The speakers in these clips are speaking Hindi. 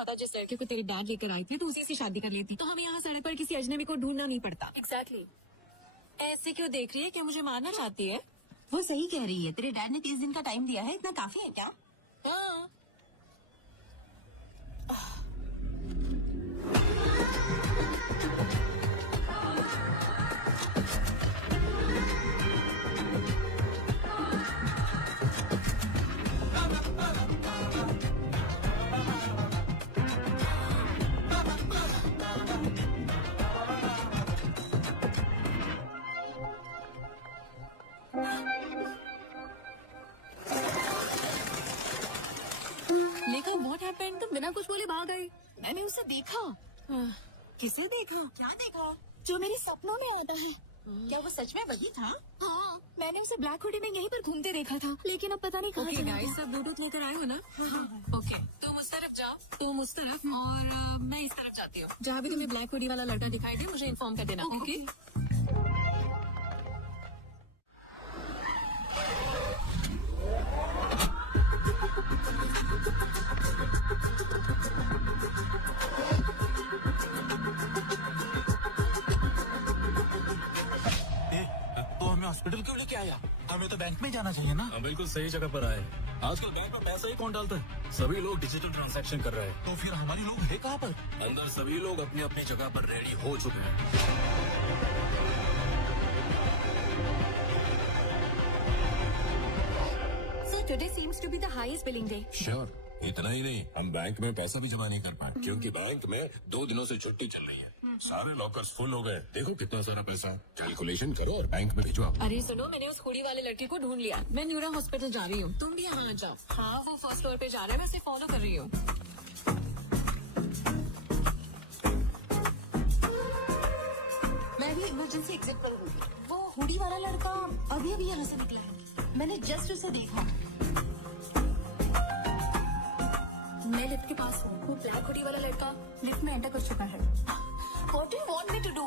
होता जिस लड़के को तेरे डैड लेकर आई थी तो उसी से शादी कर लेती, तो हमें यहाँ सड़क पर किसी अजनबी को ढूंढना नहीं पड़ता। एग्जैक्टली। ऐसे क्यों देख रही है? क्या मुझे मारना चाहती है? वो सही कह रही है, तेरे डैड ने 30 दिन का टाइम दिया है, इतना काफी है क्या? हाँ। लेका व्हाट हैपेंड? तुम बिना कुछ बोले भाग गई। मैंने उसे देखा। किसे देखा? क्या देखा? जो मेरे सपनों में आता है। क्या वो सच में वही था? हाँ, मैंने उसे ब्लैक हुडी में यहीं पर घूमते देखा था, लेकिन अब पता नहीं कहाँ ओके चला गाइस, गया। सब ब्लूटूथ लेकर आए हो ना? ओके, तुम उस तरफ जाओ, तुम उस तरफ, और मैं इस तरफ जाती हूँ। जहाँ भी तुम्हें ब्लैक हुडी वाला लड़का दिखाई दे मुझे इन्फॉर्म कर देना। ओके? तो हमें हॉस्पिटल क्यों लेके आया? हमें तो बैंक में जाना चाहिए ना। हाँ, बिल्कुल सही जगह पर आए। आजकल बैंक में पैसा ही कौन डालता है? सभी लोग डिजिटल ट्रांजैक्शन कर रहे हैं। तो फिर हमारी लोग है कहाँ पर? अंदर सभी लोग अपनी अपनी जगह पर रेडी हो चुके हैं। So today seems to be the highest billing day. Sure, इतना ही नहीं, हम बैंक में पैसा भी जमा नहीं कर पाए क्योंकि बैंक में 2 दिनों से छुट्टी चल रही है। सारे लॉकर्स फुल हो गए। देखो कितना सारा पैसा। कैलकुलेशन करो और बैंक में भेजो आप। अरे सुनो, मैंने उस हुडी वाले लड़के को ढूंढ लिया। मैं न्यूरा हॉस्पिटल जा रही हूँ, तुम भी यहाँ आ जाओ। हाँ, वो फर्स्ट फ्लोर पे जा रहा है, मैं उसे फॉलो कर रही हूँ। मैं भी इमरजेंसी एग्जिट पर हूँ। वो हुडी वाला लड़का अभी अभी यहाँ से निकला है, मैंने जस्ट उसे देखा। मैं लिफ्ट के पास हूँ। वो ब्लैक हुडी वाला लड़का लिफ्ट में एंटर कर चुका है। What do you want me to do?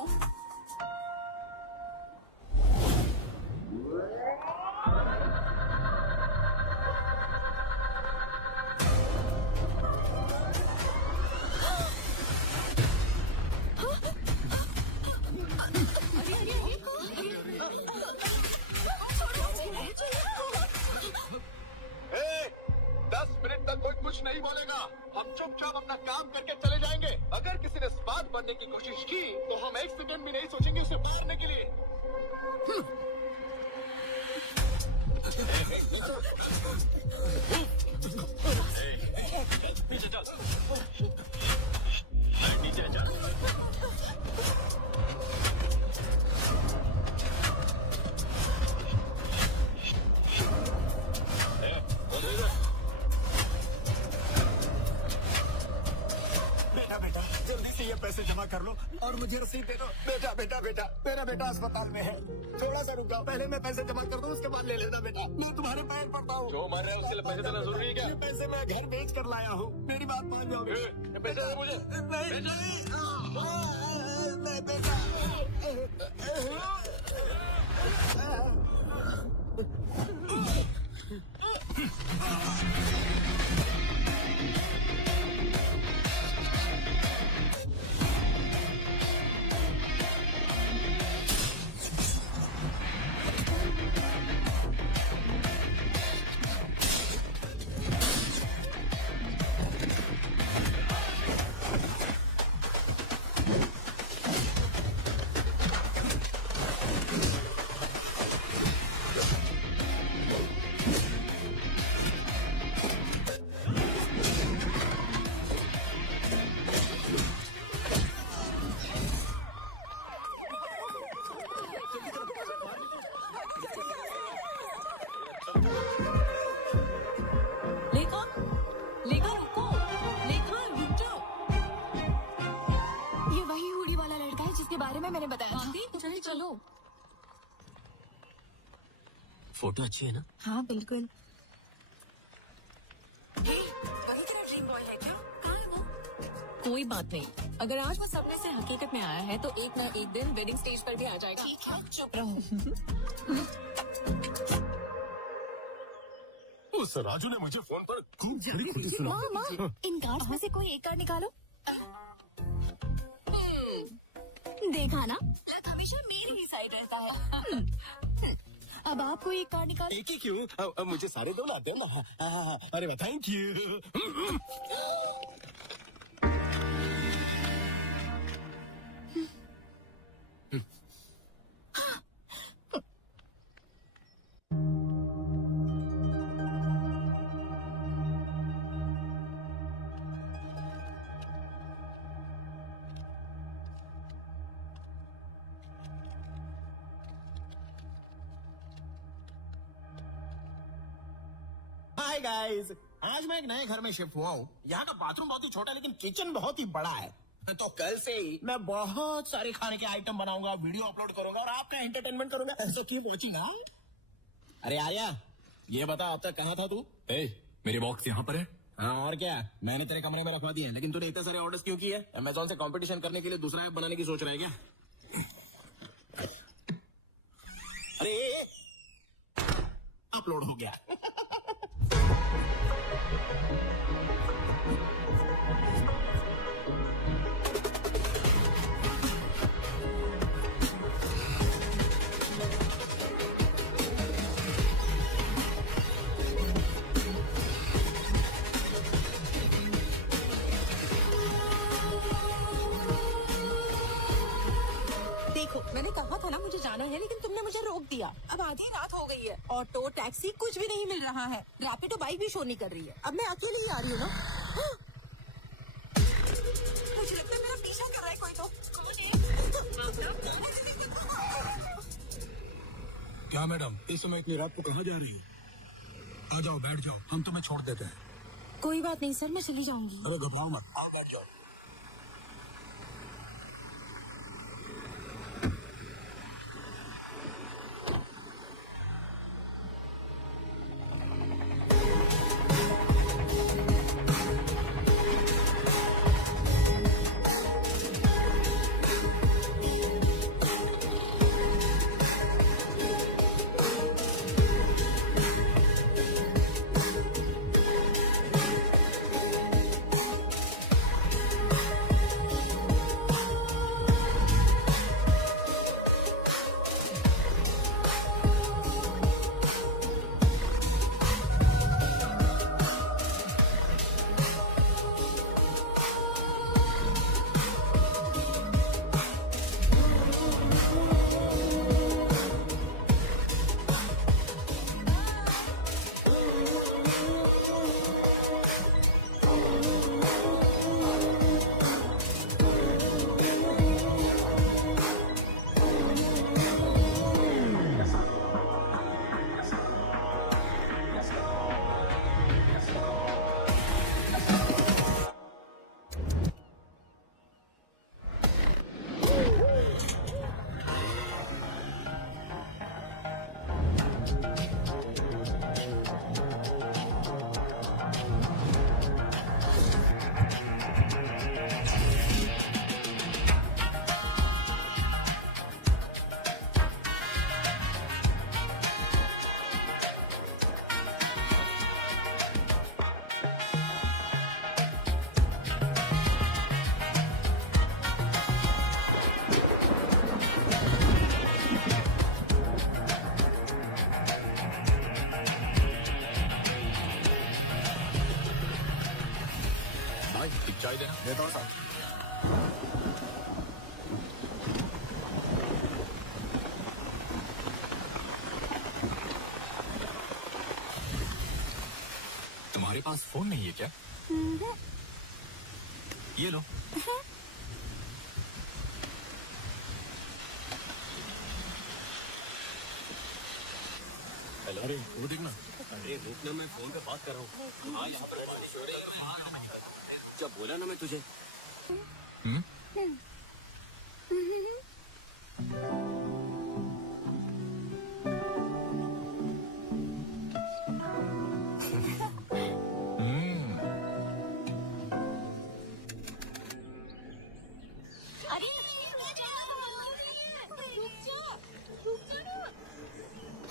A, 10 minute तक कोई कुछ नहीं बोलेगा। हम चुपचाप अपना काम करके चले जाएंगे। अगर किसी ने स्वाद बनने की कोशिश की तो हम 1 सेकंड भी नहीं सोचेंगे उसे मारने के लिए। नीचे चल, नीचे चल। बेटा बेटा जल्दी से ये पैसे जमा कर लो और मुझे रसीद दे दो। बेटा बेटा बेटा, मेरा बेटा अस्पताल में है। थोड़ा सा रुक जाओ, पहले मैं पैसे जमा कर दूं, उसके बाद ले लेना बेटा। मैं तुम्हारे पैर पड़ता हूँ। जो मर रहे हैं उसके लिए पैसे देना जरूरी है क्या? ये पैसे मैं घर बेच कर लाया हूँ, मेरी बात मान जाओ। ये पैसे दे मुझे। नहीं नहीं बेटा। मैंने बताया था। चल चलो। फोटो अच्छी है ना? हाँ बिल्कुल। वही तेरा ड्रीम बॉय है क्या? कहाँ है वो? कोई बात नहीं, अगर आज वो सपने से हकीकत में आया है तो एक ना एक दिन वेडिंग स्टेज पर भी आ जाएगा। ठीक है, चुप रहो। उस राजू ने मुझे फोन पर खूब सारी खुशी सुना। माँ माँ इन कार्ड्स में से कोई एक कार्ड निकालो। देखा ना, लक हमेशा मेरी ही साइड रहता है। अब आप कोई एक कार्ड निकालो। एक ही क्यों? अब मुझे सारे दो लाते हो ना। अरे थैंक यू। हाय गाइस, आज मैं एक नए घर में शिफ्ट हुआ हूँ। यहाँ का बाथरूम बहुत ही छोटा है लेकिन किचन बहुत ही बड़ा है। तो कल से ही मैं बहुत सारे खाने के आइटम बनाऊंगा, वीडियो अपलोड करूंगा और आपका एंटरटेनमेंट करूंगा। So keep watching. अरे आर्या, ये बता अब तक कहाँ था तू? मेरे बॉक्स यहाँ पर है। हाँ और क्या, मैंने तेरे कमरे में रखवा दिए, लेकिन तूने इतने सारे ऑर्डर्स क्यों किए? अमेज़न से कंपटीशन करने के लिए दूसरा ऐप बनाने की सोच रहा है क्या? अरे अपलोड हो गया। देखो, मैंने कहा था ना मुझे जाना है, लेकिन तुमने मुझे रोक दिया। अब आधी रात हो गई है, ऑटो टैक्सी कुछ भी नहीं मिल रहा है, रैपिडो बाइक भी शो नहीं कर रही है। अब मैं अकेले ही आ रही हूँ ना। हाँ। मुझे लगता है मेरा पीछा कर रहा है कोई। तो कौन है? क्या मैडम, इस समय इतनी रात को कहाँ जा रही हो? आ जाओ, बैठ जाओ, हम तुम्हें छोड़ देते हैं। कोई बात नहीं सर, मैं चली जाऊंगी। अरे घबराओ मत, आओ बैठ जाओ। चाय देना। देता हूँ साहब। तुम्हारे पास फोन नहीं है क्या? ये लो। अरे वो देखना, अरे रुकना, मैं फोन पे बात कर रहा हूँ। हाँ, यहाँ पर बारिश हो रही है। जब बोला ना मैं तुझे।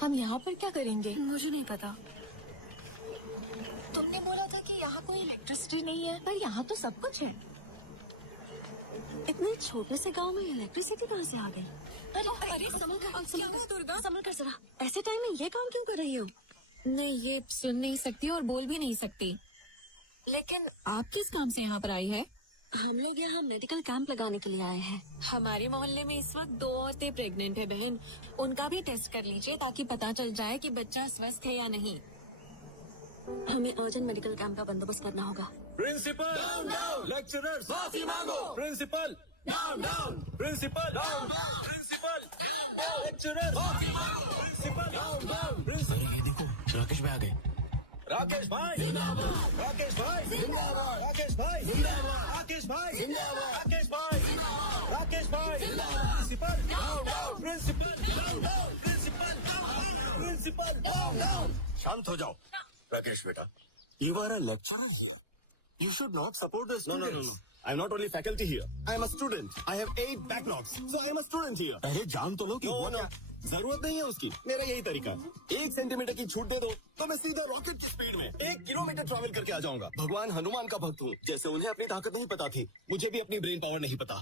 हम यहाँ पर क्या करेंगे? मुझे नहीं पता। इलेक्ट्रिसिटी नहीं है, पर यहाँ तो सब कुछ है। इतने छोटे से गांव में इलेक्ट्रिसिटी कहाँ से आ गई? अरे संभल कर जरा। ऐसे टाइम में ये काम क्यों कर रही हो? नहीं, ये सुन नहीं सकती और बोल भी नहीं सकती। लेकिन आप किस काम से यहाँ पर आई है? हम लोग यहाँ मेडिकल कैंप लगाने के लिए आए हैं। हमारे मोहल्ले में इस वक्त 2 औरतें प्रेग्नेंट है बहन। उनका भी टेस्ट कर लीजिए ताकि पता चल जाए कि बच्चा स्वस्थ है या नहीं। हमें अर्जेंट मेडिकल कैंप का बंदोबस्त करना होगा। प्रिंसिपल, लेक्चरर्स माफी मांगो। प्रिंसिपल, प्रिंसिपल, प्रिंसिपल, लेक्चरर्स माफी मांगो। Principal, principal. राकेश भाई आ गए। राकेश भाई जिंदाबाद, राकेश भाई जिंदाबाद, राकेश भाई जिंदाबाद, राकेश भाई जिंदाबाद, राकेश भाई, राकेश भाई प्रिंसिपल, प्रिंसिपल, प्रिंसिपल, प्रिंसिपल। शांत हो जाओ। राकेश बेटा, you are a lecturer here. You should not support the students. No. I'm not only faculty here. I'm a student. I have 8 backlogs. So I'm a student here. अरे जान तो लो कि हुआ क्या। जरूरत नहीं है उसकी। मेरा यही तरीका है। 1 सेंटीमीटर की छूट दे दो तो मैं सीधा रॉकेट की स्पीड में 1 किलोमीटर ट्रैवल करके आ जाऊंगा। भगवान हनुमान का भक्त हूँ। जैसे उन्हें अपनी ताकत नहीं पता थी, मुझे भी अपनी ब्रेन पावर नहीं पता।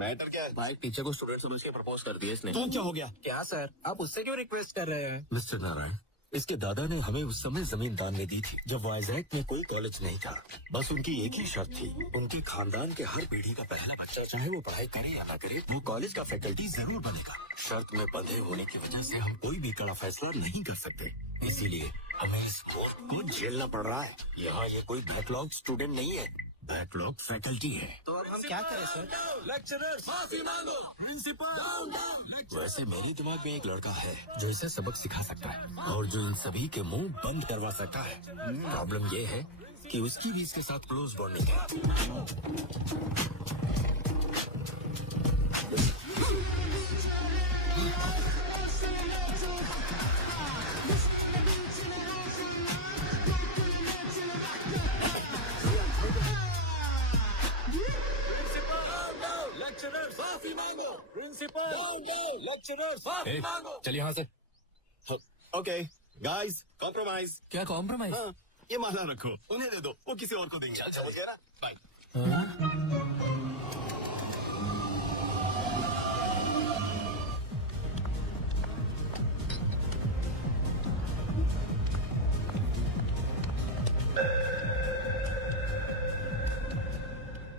मैटर क्या है? भाई टीचर को स्टूडेंट समझ के प्रपोज कर दिया इसने। तो क्या हो गया? क्या सर, आप उससे क्यों रिक्वेस्ट कर रहे हैं? मिस्टर नारायण, इसके दादा ने हमें उस समय जमीन दान में दी थी जब वाइजैक में कोई कॉलेज नहीं था। बस उनकी एक ही शर्त थी, उनके खानदान के हर पीढ़ी का पहला बच्चा चाहे वो पढ़ाई करे या ना करे, वो कॉलेज का फैकल्टी जरूर बनेगा। शर्त में बंधे होने की वजह से हम कोई भी कड़ा फैसला नहीं कर सकते, इसीलिए हमें इस वोट को झेलना पड़ रहा है। यहाँ ये कोई बैकलॉग स्टूडेंट नहीं है, बैकलॉग फैकल्टी है। तो अब हम क्या करें सर? लेक्चरर्स माफी मांगो। प्रिंसिपल, वैसे मेरे दिमाग में एक लड़का है जो इसे सबक सिखा सकता है और जो इन सभी के मुंह बंद करवा सकता है। प्रॉब्लम ये है कि उसकी भी इसके साथ क्लोज बॉन्डिंग है। लेक्चरर्स माफी मांगो। प्रिंसिपल, लेक्चरर्स माफी मांगो। चलिए यहाँ से। Okay guys, compromise. क्या कॉम्प्रोमाइज? हाँ, ये माला रखो, उन्हें दे दो, वो किसी और को देंगे। समझ गया ना? बाय।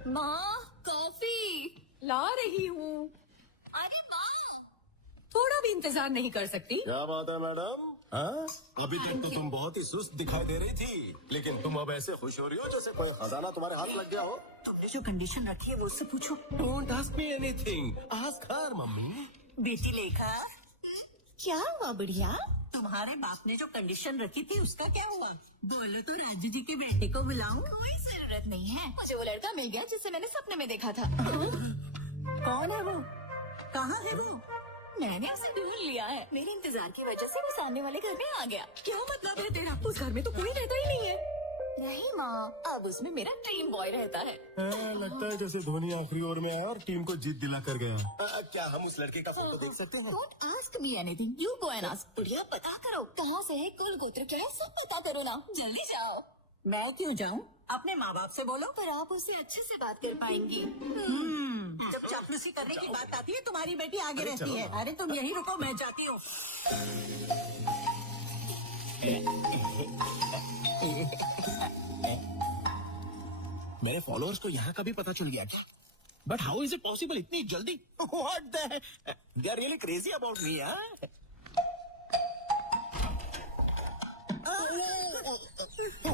माँ, कॉफी ला रही हूँ। अरे माँ, थोड़ा भी इंतजार नहीं कर सकती? क्या बात है मैडम? हाँ? अभी तक तो तुम बहुत ही सुस्त दिखाई दे रही थी, लेकिन तुम अब ऐसे खुश हो रही हो जैसे कोई खजाना तुम्हारे हाथ लग गया हो। तुमने जो कंडीशन रखी है वो उससे पूछो। Don't ask me anything, ask her mummy. बेटी लेखा, क्या हुआ बढ़िया? तुम्हारे बाप ने जो कंडीशन रखी थी उसका क्या हुआ? बोलो तो राजू जी के बेटे को बुलाऊं? कोई जरूरत नहीं है, मुझे वो लड़का मिल गया जिसे मैंने सपने में देखा था। कौन है वो? कहाँ है वो? मैंने उसे ढूंढ लिया है। मेरे इंतजार की वजह से वो सामने वाले घर में आ गया। क्या मतलब है तेरा? उस घर में तो कोई रहता ही नहीं है। नहीं माँ, अब उसमें मेरा ड्रीम बॉय रहता है। लगता है जैसे धोनी आखिरी ओवर में आया और टीम को जीत दिला कर गया। क्या हम उस लड़के का फोटो देख सकते हैं? Don't ask me anything. You go and ask. बढ़िया, पता करो कहाँ से है, कुल गोत्र क्या है, सब पता करो ना। जल्दी जाओ। मैं क्यों जाऊं? अपने माँ बाप से बोलो। पर आप उससे अच्छे से बात कर पाएंगी। जब चापलूसी करने की बात आती है तुम्हारी बेटी आगे रहती है। अरे तुम यहीं रुको, मैं जाती हूँ। मेरे फॉलोअर्स को यहाँ का भी पता चल गया क्या? But how is it possible इतनी जल्दी? What the, they are really crazy about me.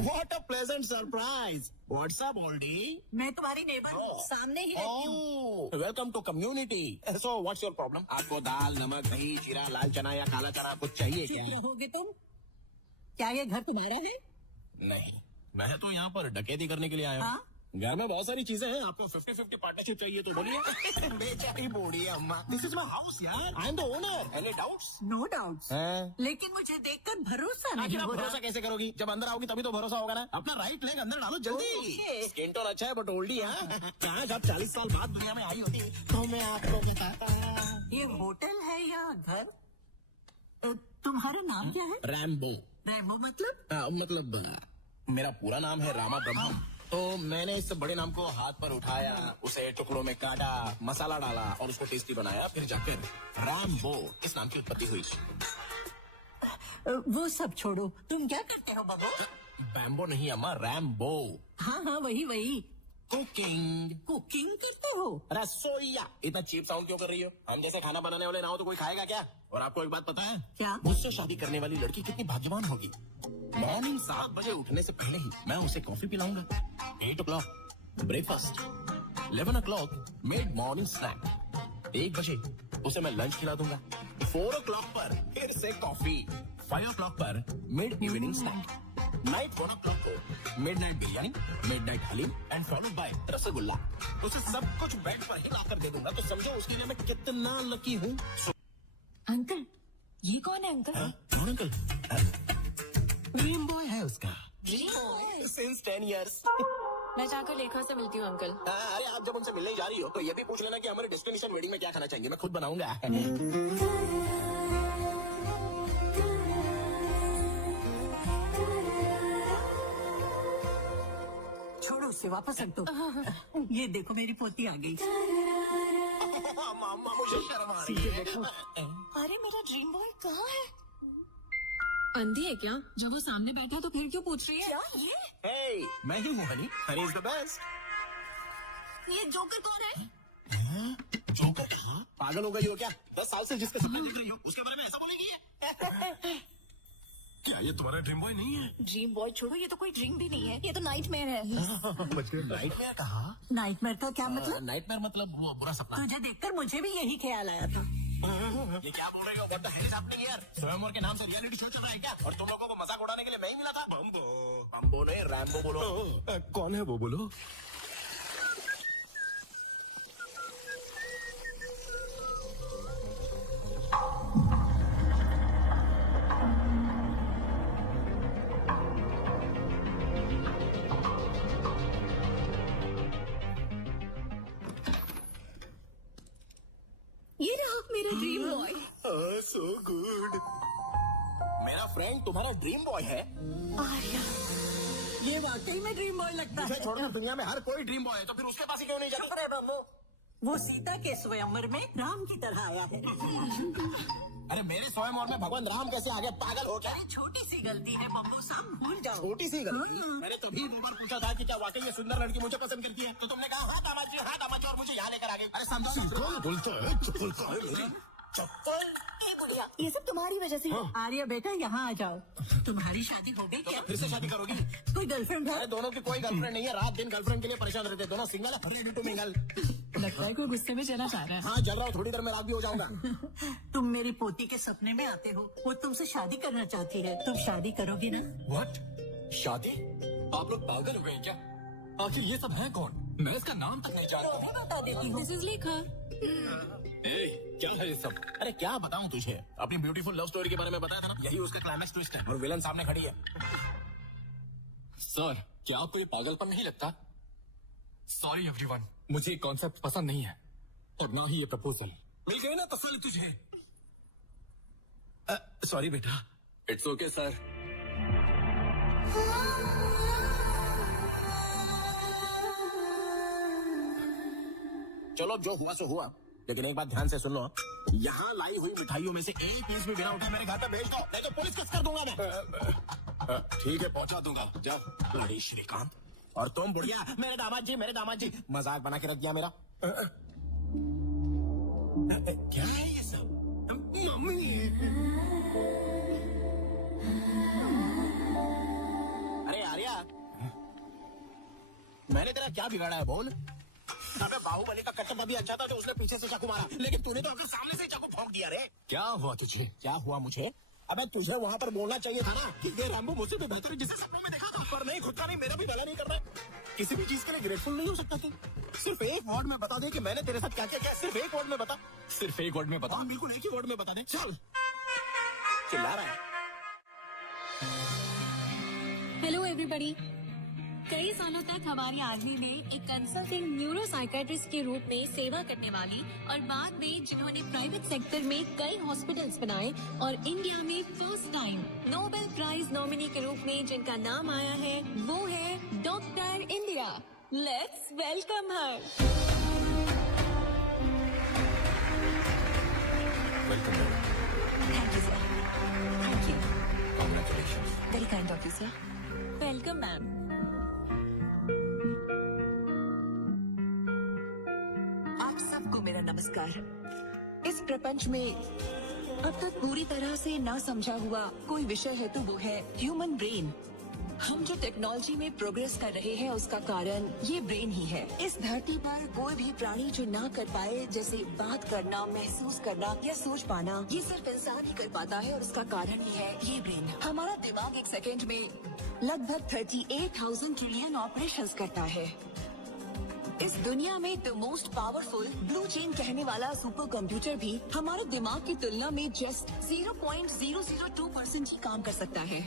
What a pleasant surprise. What's up, Oldie? मैं तुम्हारी नेबर हूँ, सामने ही रहती हूँ। Oh, welcome to community. So, what's your problem? आपको दाल, नमक, दही, जीरा, लाल चना या काला चना कुछ चाहिए क्या? चुप रहोगे तुम? क्या ये घर तुम्हारा है? नहीं, मैं तो यहाँ पर डकैती करने के लिए आया हूँ। हाँ? घर में बहुत सारी चीजें हैं, आपको 50-50 पार्टनरशिप चाहिए तो बोलिए। बेचारी बूढ़ी अम्मा, दिस इज माय हाउस यार, I am the owner. Any doubts? No doubts. लेकिन मुझे देखकर भरोसा नहीं आखिर आप हो रहा। भरोसा कैसे करोगी? जब अंदर आओगी तभी तो भरोसा होगा ना। अपना राइट लेग अंदर डालो जल्दी। Okay. स्किन टोन अच्छा है बट ओल्डी है। कहाँ जब 40 साल बाद दुनिया में आई होती तो मैं आपको बताता। ये होटल है या घर? तुम्हारा नाम क्या है? रैम्बो। रैम्बो मतलब? मतलब मेरा पूरा नाम है रामा ब्रह्मम। तो मैंने इस बड़े नाम को हाथ पर उठाया, उसे टुकड़ों में काटा, मसाला डाला और उसको टेस्टी बनाया, फिर जाकर रैम्बो इस नाम की उत्पत्ति हुई। वो सब छोड़ो, तुम क्या करते हो बाबू? बैम्बो नहीं अम्मा, रैम्बो। हाँ हाँ वही। कुकिंग। कुकिंग करते हो? रसोईया। इतना चीप साउंड क्यों कर रही हो? हम जैसे खाना बनाने वाले ना हो तो कोई खाएगा क्या? और आपको एक बात पता है? क्या? मुझसे शादी करने वाली लड़की कितनी भाग्यवान होगी। मॉर्निंग 7 बजे उठने से पहले ही मैं उसे कॉफी पिलाऊंगा। 8 o'clock breakfast, 11 o'clock mid morning snack, 1 बजे उसे मैं लंच खिला दूंगा। 4 o'clock पर फिर से कॉफी, 5 o'clock पर mid evening snack, night 1 o'clock को midnight biryani, midnight haleem and followed by rasgulla. उसे सब कुछ बेड पर ही लाकर दे दूंगा, तो समझो उसके लिए मैं कितना लकी हूँ। अंकल, ये कौन है अंकल? कौन अंकल? ड्रीम बॉय है उसका। Since 10 years। मैं जाकर लेखा से मिलती हूँ अंकल। अरे आप जब उनसे मिलने जा रही हो तो ये भी पूछ लेना कि हमारे डेस्टिनेशन वेडिंग में क्या खाना चाहेंगे, मैं खुद बनाऊंगा। छोड़ो उससे, वापस रख दो। ये देखो मेरी पोती आ गई। मामा मुझे शर्म आ रही है। अरे मेरा ड्रीम बॉय कहाँ है? अंधी है क्या? जब वो सामने बैठा तो फिर क्यों पूछ रही है? क्या ये? Hey, मैं ही हूँ Honey, honey is the best. ये जोकर कौन है? जोकर? पागल हो गई हो क्या? 10 साल से जिसका सपना देख रही हो उसके बारे में ऐसा बोलेगी ये? क्या ये तुम्हारा ड्रीम बॉय नहीं है? ड्रीम बॉय छोड़ो, ये तो कोई ड्रीम भी नहीं है, ये तो नाइटमेयर है। नाइटमेयर कहा? नाइटमेयर का क्या मतलब? नाइटमेयर मतलब वो बुरा सपना। तुझे देखकर मुझे भी यही ख्याल आया था। ये क्या बोल रहे हो? What the hell is happening here? स्वयंवर के नाम से रियलिटी शो चल रहा है क्या? और तुम लोगों को मजाक उड़ाने के लिए मैं ही मिला था? बम्बो नहीं, रैम्बो बोलो। कौन है वो बोलो? ये रहा मेरा ड्रीम बॉय। So good. मेरा फ्रेंड तुम्हारा ड्रीम बॉय है? आर्या, ये वाकई में ड्रीम बॉय लगता मुझे है। छोड़कर दुनिया में हर कोई ड्रीम बॉय है, तो फिर उसके पास ही क्यों नहीं जाती? अरे बम्बो, वो सीता के स्वयंवर में राम की तरह आया है। अरे मेरे स्वयंवर में भगवान राम कैसे आ गए? पागल हो क्या? छोटी सी गलती है बम्बो, सब भूल जाओ। छोटी सी गलती? मैंने तभी 2 बार पूछा था कि क्या वाकई ये सुंदर लड़की मुझे पसंद करती है, तो तुमने कहा हाँ दामाद जी, और मुझे यहाँ लेकर आ गई। अरे समझो बोलता है चप्पल। ये सब तुम्हारी वजह से। आर्या बेटा यहाँ आ जाओ। तुम्हारी शादी हो गई क्या? फिर से शादी करोगी? कोई गर्लफ्रेंड है? अरे दोनों की कोई गर्लफ्रेंड नहीं है, रात दिन गर्लफ्रेंड के लिए परेशान रहते, दोनों सिंगल है, रेडी टू मिंगल। लगता है कोई गुस्से में चला जा रहा है। हाँ जल रहा हूँ, थोड़ी देर में रात भी हो जाऊंगा। तुम मेरी पोती के सपने में आते हो, वो तुमसे शादी करना चाहती है, तुम शादी करोगी ना? व्हाट? शादी? आप लोग पागल हो गए क्या? आखिर ये सब है कौन? मैं इसका नाम तक नहीं जानता। मैं बता देती हूँ। दिस इज लेखा। क्या है ये सब? अरे क्या बताऊं तुझे, अपनी ब्यूटीफुल लव स्टोरी के बारे में बताया था ना, यही उसका क्लाइमैक्स ट्विस्ट है, और विलन सामने खड़ी है। सर, क्या आपको ये पागलपन नहीं लगता? सॉरी एवरीवन, मुझे ये कॉन्सेप्ट पसंद नहीं है, और ना ही ये प्रपोजल। मिल गई ना तसल्ली तुझे? सॉरी बेटा। It's okay sir. चलो जो हुआ सो हुआ, लेकिन एक बात ध्यान से सुन लो, यहाँ लाई हुई मिठाइयों में से एक पीस भी बिना उठाए मेरे घर पे भेज दो, नहीं तो पुलिस केस कर दूंगा मैं। ठीक है पहुंचा दूंगा, जा। बड़ी श्रीकांत। और तुम बुढ़िया, मेरे दामाद जी, मजाक बना के रख दिया मेरा। क्या है ये सब? मम्मी। अरे आर्या, मैंने तेरा क्या बिगाड़ा है बोल? अबे बाहुबली का कटप्पा भी अच्छा था, तो उसने पीछे से चाकू मारा, लेकिन तूने तो अगर सामने से ही चाकू भोंक दिया रे। क्या हुआ तुझे? क्या हुआ मुझे? अबे तुझे वहाँ पर बोलना चाहिए था ना कि ये रैम्बो मुझसे भी बेहतर है, जिसे सपनों में देखा था। पर नहीं, खुद का नहीं, मेरा भी भला नहीं कर रहा। किसी भी चीज के लिए ग्रेटफुल नहीं हो सकता तू? सिर्फ एक वर्ड में बता दे कि मैंने तेरे साथ क्या क्या किया, सिर्फ एक वर्ड में बता। सिर्फ एक वर्ड में बता? हाँ बिल्कुल, एक ही वर्ड में बता दे। चल। चिल्ला रहा है। Hello everybody. कई सालों तक हमारी आर्मी में एक कंसल्टिंग न्यूरो साइकेट्रिस्ट के रूप में सेवा करने वाली और बाद में जिन्होंने प्राइवेट सेक्टर में कई हॉस्पिटल्स बनाए और इंडिया में first time Nobel prize nominee के रूप में जिनका नाम आया है वो है doctor Indira. Let's welcome her. Welcome. Thank you sir. Thank you. Congratulations. Very kind of you sir. Welcome ma'am. आप सबको मेरा नमस्कार। इस प्रपंच में अब तक पूरी तरह से ना समझा हुआ कोई विषय है तो वो है ह्यूमन ब्रेन। हम जो टेक्नोलॉजी में प्रोग्रेस कर रहे हैं उसका कारण ये ब्रेन ही है। इस धरती पर कोई भी प्राणी जो ना कर पाए, जैसे बात करना, महसूस करना या सोच पाना, ये सिर्फ इंसान ही कर पाता है और उसका कारण ही है ये ब्रेन। हमारा दिमाग एक सेकेंड में लगभग 38,000 ट्रिलियन ऑपरेशंस करता है। इस दुनिया में the most powerful blue chain कहने वाला सुपर कंप्यूटर भी हमारे दिमाग की तुलना में जस्ट 0.002% ही काम कर सकता है।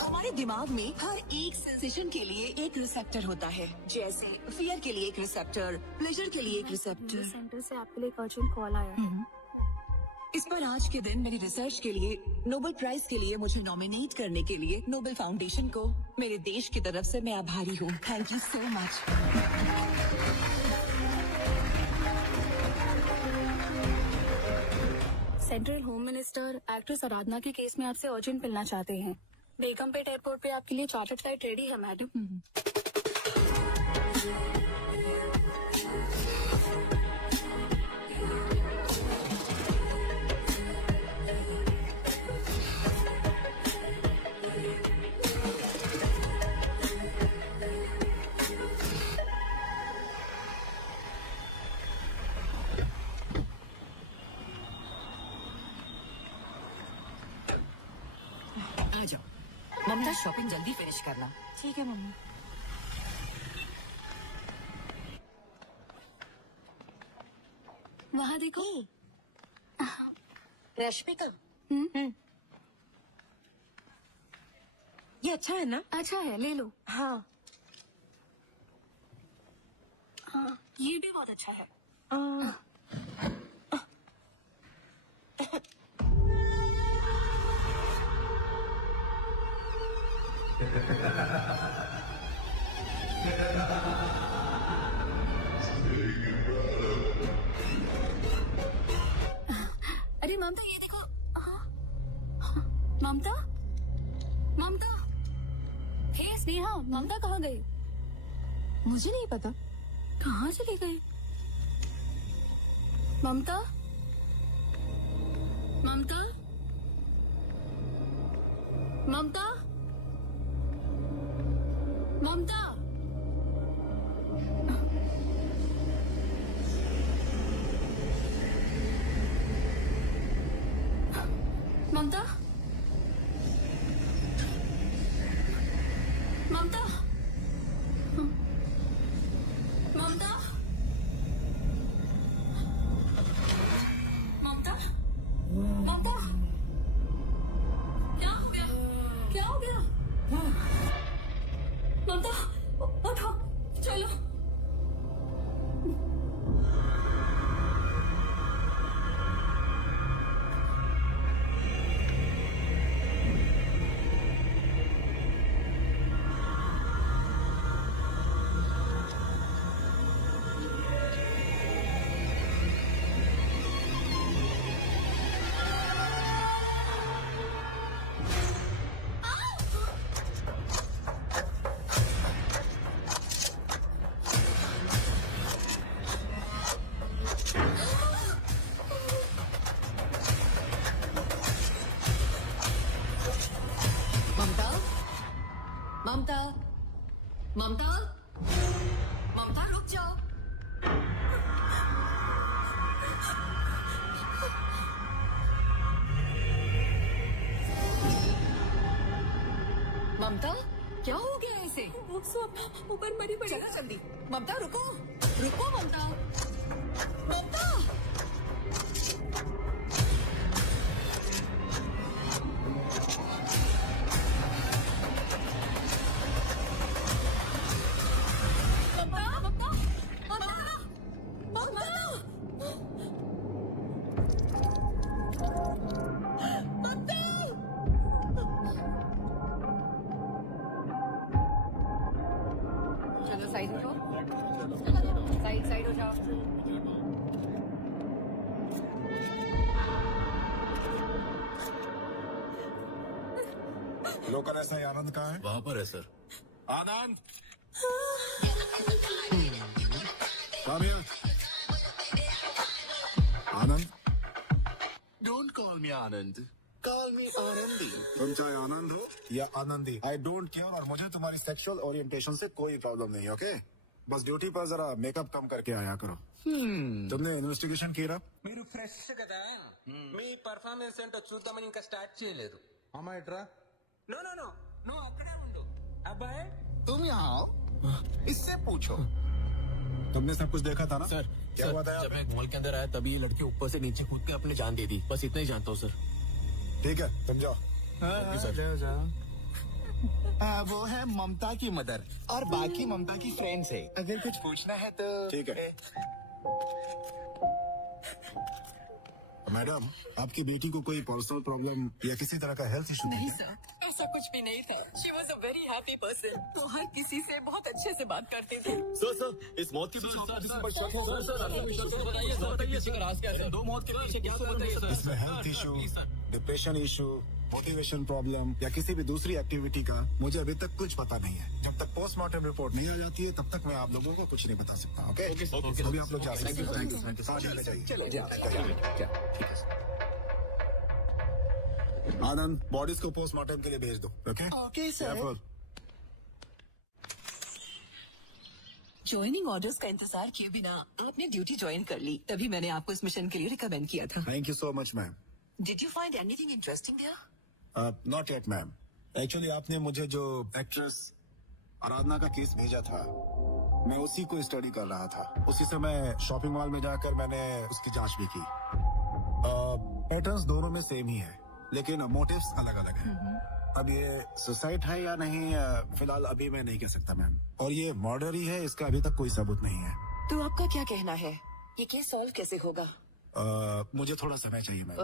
हमारे दिमाग में हर एक सेंसेशन के लिए एक रिसेप्टर होता है, जैसे फियर के लिए एक रिसेप्टर, प्लेजर के लिए एक रिसेप्टर। सेंटर से आपके लिए एक अर्जेंट कॉल आया है। इस पर आज के दिन मेरी रिसर्च के लिए नोबेल प्राइज के लिए मुझे नॉमिनेट करने के लिए नोबेल फाउंडेशन को मेरे देश की तरफ से मैं आभारी हूँ। Thank you so much. Central home minister actress Aradhana के केस में आपसे अर्जेंट मिलना चाहते हैं। बेगमपेट एयरपोर्ट पे आपके लिए चार्टर्ड फ्लाइट रेडी है मैडम। आ जाओ ममता, शॉपिंग जल्दी फिनिश करना। ठीक है मम्मी। वहाँ देखो। रश्मिका, ये अच्छा है ना? अच्छा है, ले लो। हाँ। हाँ, ये भी बहुत अच्छा है। अरे ममता, ये देखो। ममता, ममता। हे स्नेहा, ममता कहाँ गई? मुझे नहीं पता। कहाँ चली गई? ममता, ममता, ममता, ममता। ममता, ममता, ममता, ममता, ममता। क्या हो गया? क्या हो गया? ममता, उठो, चलो। ममता, ममता, ममता रुक जाओ। ममता, क्या हो गया ऐसे? ऊपर मरी पड़ी। चलो जल्दी। ममता रुको, रुको ममता, ममता। लोकल एसआई आनंद कहाँ है? वहाँ पर है sir. Anand, Come here. Anand, don't call me Anand, call मी आनंदी। तुम चाहे आनंद हो या आनंदी, आई डोंट केयर, और मुझे तुम्हारी सेक्सुअल ओरिएंटेशन से कोई प्रॉब्लम नहीं है, ओके? बस ड्यूटी पर जरा मेकअप कम करके आया करो। तुमने इन्वेस्टिगेशन किया? మీరు ఫ్రెష్ కదా మీ పర్ఫార్మెన్స్ ఏంటో చూద్దామని ఇంకా స్టార్ట్ చేయలేదు అమ్మాయిట్రా నో నో నో నువ్వు అక్కడే ఉండు అబ్బాయి तुम यहाँ आओ, इससे पूछो। तुमने सब कुछ देखा था ना? सर, क्या सर, हुआ था? जब मैं मॉल के अंदर आया तभी ये लड़की ऊपर से नीचे कूद के अपने जान दे दी, बस इतना ही जानता हूँ सर। ठीक है, तुम जाओ। वो है ममता की मदर और बाकी ममता की फ्रेंड्स है। अगर कुछ पूछना है तो ठीक है। मैडम, आपकी बेटी को कोई पर्सनल प्रॉब्लम या किसी तरह का हेल्थ इशू नहीं है? सर, ऐसा कुछ भी नहीं था। She was a very happy person. वो हर किसी से बहुत अच्छे से बात करते थे। सर, इस मौत के पीछे आपको किसी पर शक है? बताइए सर, राज क्या है? 2 मौत के पीछे क्या बताइए सर? इसमें health issue, depression issue, motivation problem या किसी भी दूसरी एक्टिविटी का मुझे अभी तक कुछ पता नहीं है। जब तक पोस्टमार्टम रिपोर्ट नहीं आ जाती है तब तक मैं आप लोगों को कुछ नहीं बता सकता। ओके? अभी आप लोग जा सकते हैं। Thank you. चले जाइए। आनंद, बॉडीज को पोस्टमार्टम के लिए भेज दो। Okay? Okay sir. Careful. Joining orders का इंतजार किए बिना आपने ड्यूटी ज्वाइन कर ली, तभी मैंने आपको इस मिशन के लिए रिकमेंड किया था। Thank you so much ma'am. Did you find anything interesting there? Not yet ma'am. Actually आपने मुझे जो एक्ट्रेस आराधना का केस भेजा था, मैं उसी को स्टडी कर रहा था। उसी समय शॉपिंग मॉल में जाकर मैंने उसकी जांच भी की। पैटर्न्स दोनों में सेम ही है, लेकिन मोटिव्स अलग अलग हैं। अब ये सुसाइड है या नहीं, फिलहाल अभी मैं नहीं कह सकता मैम। और ये मर्डर ही है, इसका अभी तक कोई सबूत नहीं है। तो आपका क्या कहना है, ये केस सॉल्व कैसे होगा? मुझे थोड़ा समय चाहिए ma'am.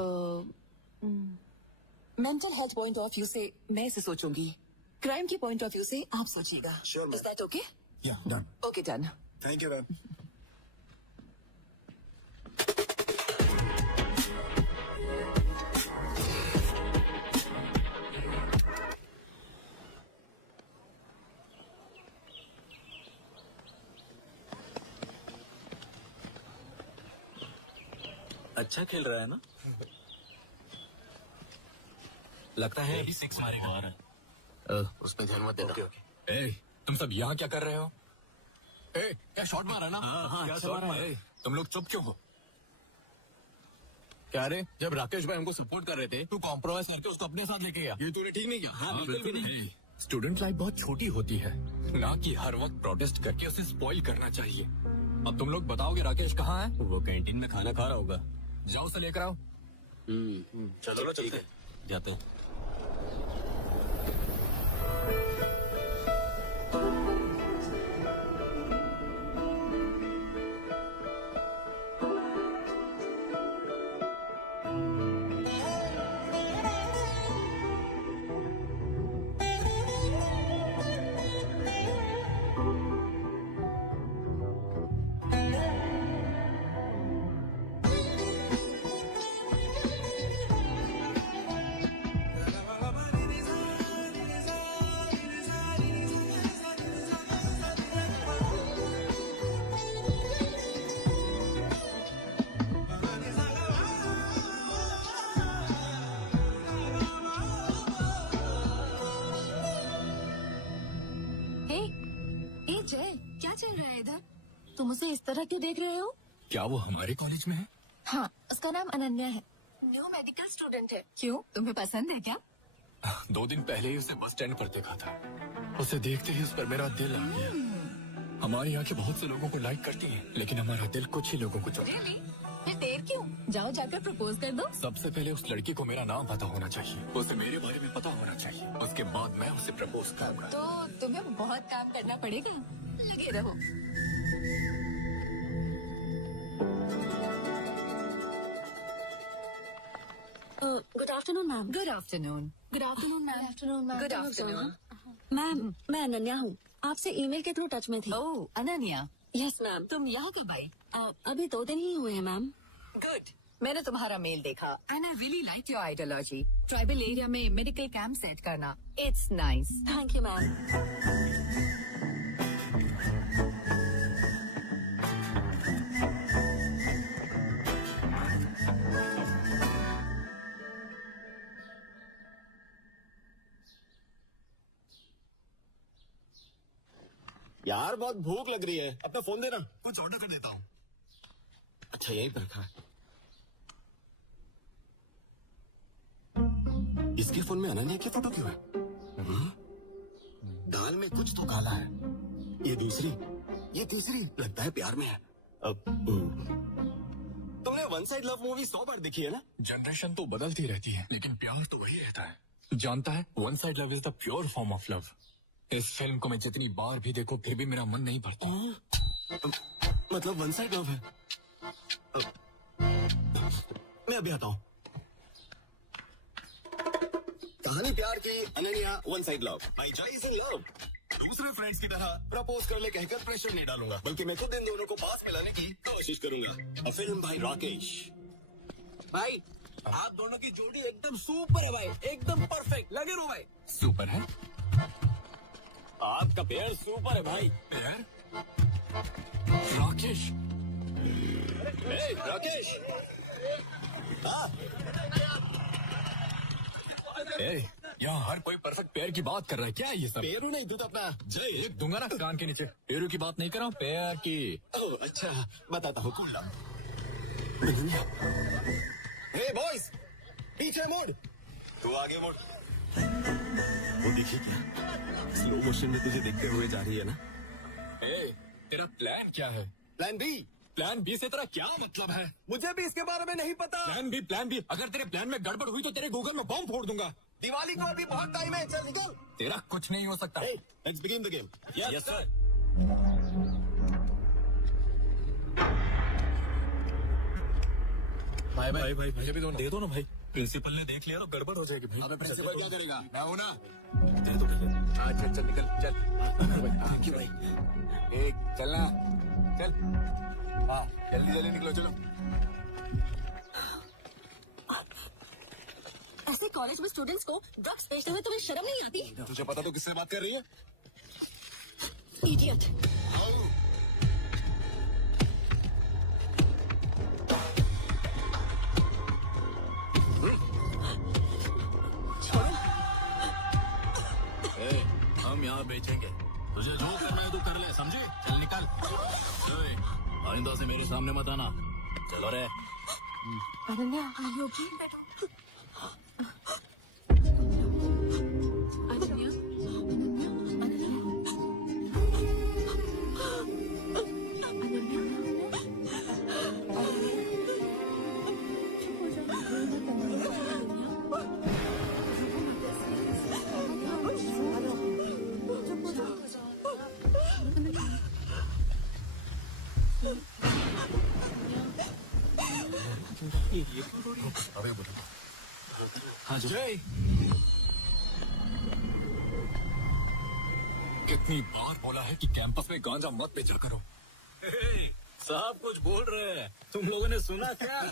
Mental health point of view से मैं इसे सोचूंगी, क्राइम की पॉइंट ऑफ व्यू से आप सोचिएगा। Sure, ma'am. Is that okay? या done. Okay done. Thank you ma'am. अच्छा खेल रहा है ना? लगता है अभी 6 मारेगा। उसमें ध्यान मत देना। ए, तुम सब यहाँ क्या कर रहे हो? ए, क्या शॉट मारा ना? हाँ, क्या अच्छा शॉट मारा? ए, तुम लोग चुप क्यों हो? क्या रे, जब राकेश भाई हमको सपोर्ट कर रहे थे, तू कॉम्प्रोमाइज करके उसको अपने साथ लेके गया। ये तूने ठीक नहीं किया। हाँ, बिल्कुल भी नहीं। स्टूडेंट लाइफ बहुत छोटी होती है, ना कि हर वक्त प्रोटेस्ट करके उसे स्पॉइल करना चाहिए। अब तुम लोग बताओगे राकेश कहाँ है? वो कैंटीन में खाना खा रहा होगा। जाओ उसे लेकर आओ। चलो ठीक है, जाते हैं। जय, क्या चल रहा है इधर? तुम उसे इस तरह क्यों देख रहे हो? क्या वो हमारे कॉलेज में है? हाँ, उसका नाम अनन्या है। न्यू मेडिकल स्टूडेंट है। क्यों, तुम्हें पसंद है क्या? 2 दिन पहले ही उसे बस स्टैंड पर देखा था। उसे देखते ही उस पर मेरा दिल आ गया। हमारे यहाँ के बहुत से लोगों को लाइक करती है, लेकिन हमारा दिल कुछ ही लोगों को चाहता है। Really? फिर देर क्यों? जाओ जाकर प्रपोज कर दो। सबसे पहले उस लड़की को मेरा नाम पता होना चाहिए, उसे मेरे बारे में पता होना चाहिए, उसके बाद मैं उसे प्रपोज करूंगा। तो तुम्हें बहुत काम करना पड़ेगा, लगे रहो। Good afternoon ma'am. Good afternoon. Good afternoon ma'am. Afternoon ma'am. Good afternoon. Ma'am, मैं अनन्या हूँ, आपसे ईमेल के थ्रू टच में थी। ओह, अनन्या, यस मैम। तुम यहाँ कब आई? अभी 2 दिन ही हुए हैं मैम। गुड। मैंने तुम्हारा मेल देखा and I really like your ideology. Tribal area में मेडिकल कैंप सेट करना, it's nice. Thank you ma'am. यार बहुत भूख लग रही है, अपना फोन देना, कुछ ऑर्डर कर देता हूँ। अच्छा यहीं पर रखा है। इसके फोन में अनन्या की फोटो क्यों है? दाल में कुछ तो काला है। ये दूसरी, ये तीसरी, लगता है प्यार में है। अब तुमने वन साइड लव मूवी 100 बार देखी है ना? जनरेशन तो बदलती रहती है, लेकिन प्यार तो वही रहता है। जानता है, one side love is the pure form of love. इस फिल्म को मैं जितनी बार भी देखूं फिर भी मेरा मन नहीं भरता। मतलब वन साइड लव है। मैं अभी आता हूँ। कहानी प्यार की, Ananya one side love. My Joy is in love. दूसरे फ्रेंड्स की तरह प्रपोज कर ले कहकर प्रेशर नहीं डालूंगा, बल्कि मैं खुद इन दोनों को पास मिलाने की कोशिश करूंगा। अ फिल्म भाई राकेश। भाई आप दोनों की जोड़ी एकदम सुपर है भाई, एकदम परफेक्ट। लगे रहो भाई। सुपर है? आपका पेयर सुपर है भाई। पेयर? राकेश। ए, राकेश। हाँ। यहाँ हर कोई परफेक्ट पेयर की बात कर रहा है, क्या है ये सब? पेरू नहीं, तू तो अपना जय एक दूंगा ना कान के नीचे। पेरू की बात नहीं कर रहा हूँ, पेयर की। ओह अच्छा, बताता हूँ। कुल्ला। हे बॉयज, पीछे मुड़। तू आगे मुड़। वो देखिए क्या स्लो मोशन में तुझे देखते हुए जा रही है ना? तेरा प्लान क्या है? Plan B. प्लान बी से तेरा क्या मतलब है? मुझे भी इसके बारे में नहीं पता। Plan B. अगर तेरे प्लान में गड़बड़ हुई तो तेरे गूगल में बॉम्ब फोड़ दूंगा। दिवाली को अभी बहुत टाइम है, चल निकल। तेरा कुछ नहीं हो सकता। Let's begin the game. Yes sir. भाई मुझे भी दे दो ना भाई। प्रिंसिपल ने देख लिया तो गड़बड़ हो जाएगी भाई। अबे प्रिंसिपल क्या करेगा? मैं हूं ना। दे दो भैया। चल चल निकल चल। थैंक यू भाई। एक चलना, चल। हाँ जल्दी जल्दी निकलो, चलो। ऐसे कॉलेज में स्टूडेंट्स को ड्रग्स बेचते हुए तुम्हें शर्म नहीं आती? तुझे पता तो किससे बात कर रही है? इडियट। हम यहाँ बेचेंगे, तुझे जो करना है तो कर ले, समझे? चल निकल। आइंदा से मेरे सामने मत आना। चलो रे। Ananya, are you okay? हाँ जय। कितनी बार बोला है कि कैंपस में गांजा मत बेचा करो। साहब कुछ बोल रहे हैं, तुम लोगों ने सुना क्या?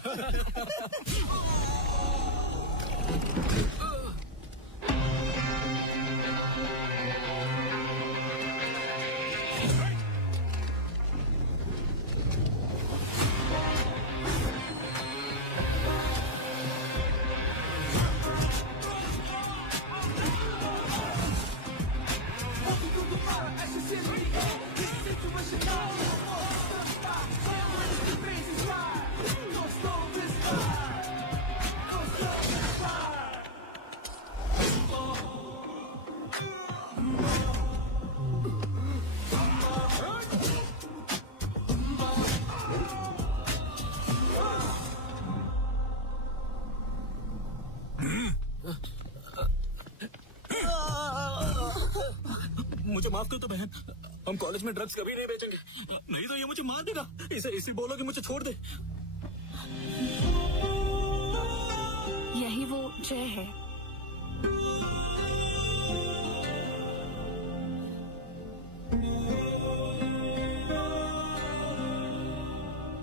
मुझे माफ कर दो बहन, हम कॉलेज में ड्रग्स कभी नहीं बेचेंगे, नहीं तो ये मुझे मार देगा। इसे बोलो कि मुझे छोड़ दे। यही वो जय है।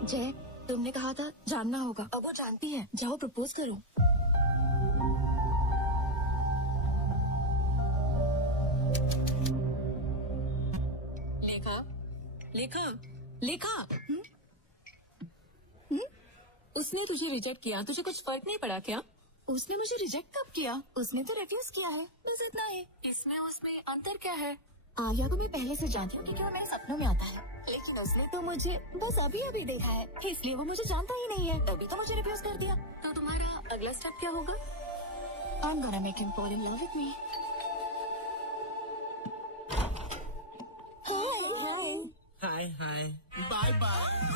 जय, तुम तुमने कहा था जानना होगा, अब वो जानती है। जाओ प्रपोज करो। लेखा, लेखा, लेखा। उसने तुझे रिजेक्ट किया, तुझे कुछ फर्क नहीं पड़ा क्या? उसने मुझे रिजेक्ट कब किया? उसने तो रिफ्यूज किया है, बस इतना ही। इसमें उसमें अंतर क्या है? आर्या को मैं पहले से जानती हूँ क्योंकि वो मेरे सपनों में आता है, लेकिन उसने तो मुझे बस अभी अभी देखा है, इसलिए वो मुझे जानता ही नहीं है, तभी तो मुझे रिफ्यूज कर दिया। तो तुम्हारा अगला स्टेप क्या होगा? I'm gonna make him fall in love with me. Hi hi bye bye.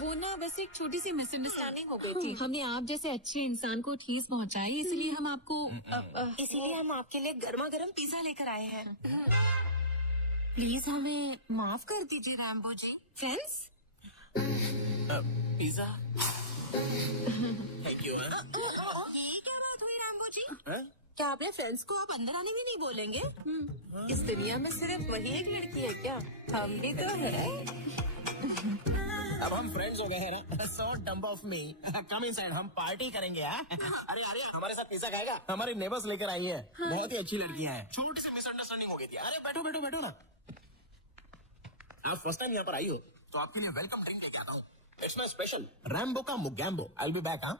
वो ना वैसे एक छोटी सी मिसअंडरस्टैंडिंग हो गई थी। हमने आप जैसे अच्छे इंसान को ठेस पहुंचाई, इसलिए हम आपको इसीलिए हम आपके लिए गर्मा गर्म पिज्जा लेकर आए हैं। प्लीज हमें माफ कर दीजिए Rambo ji. Friends, pizza thank you. ये क्या बात हुई रैम्बो जी? क्या अपने फ्रेंड्स को आप अंदर आने भी नहीं बोलेंगे? इस दुनिया में सिर्फ वही एक लड़की है क्या? हम भी तो है। अब हम फ्रेंड्स हो गए हैं ना, so dumb of me. Come inside, हम पार्टी करेंगे। अरे अरे हमारे साथ पिज्जा खाएगा? हमारे नेबर्स लेकर आई है, बहुत ही अच्छी लड़कियां हैं। छोटी सी मिसअंडरस्टैंडिंग हो गई थी। अरे बैठो बैठो बैठो ना। आप फर्स्ट टाइम यहाँ पर आई हो तो आपके लिए वेलकम ड्रिंक लेके आता हूँ। इट्स माई स्पेशल रैम्बो का Mogambo. I will be back. हाँ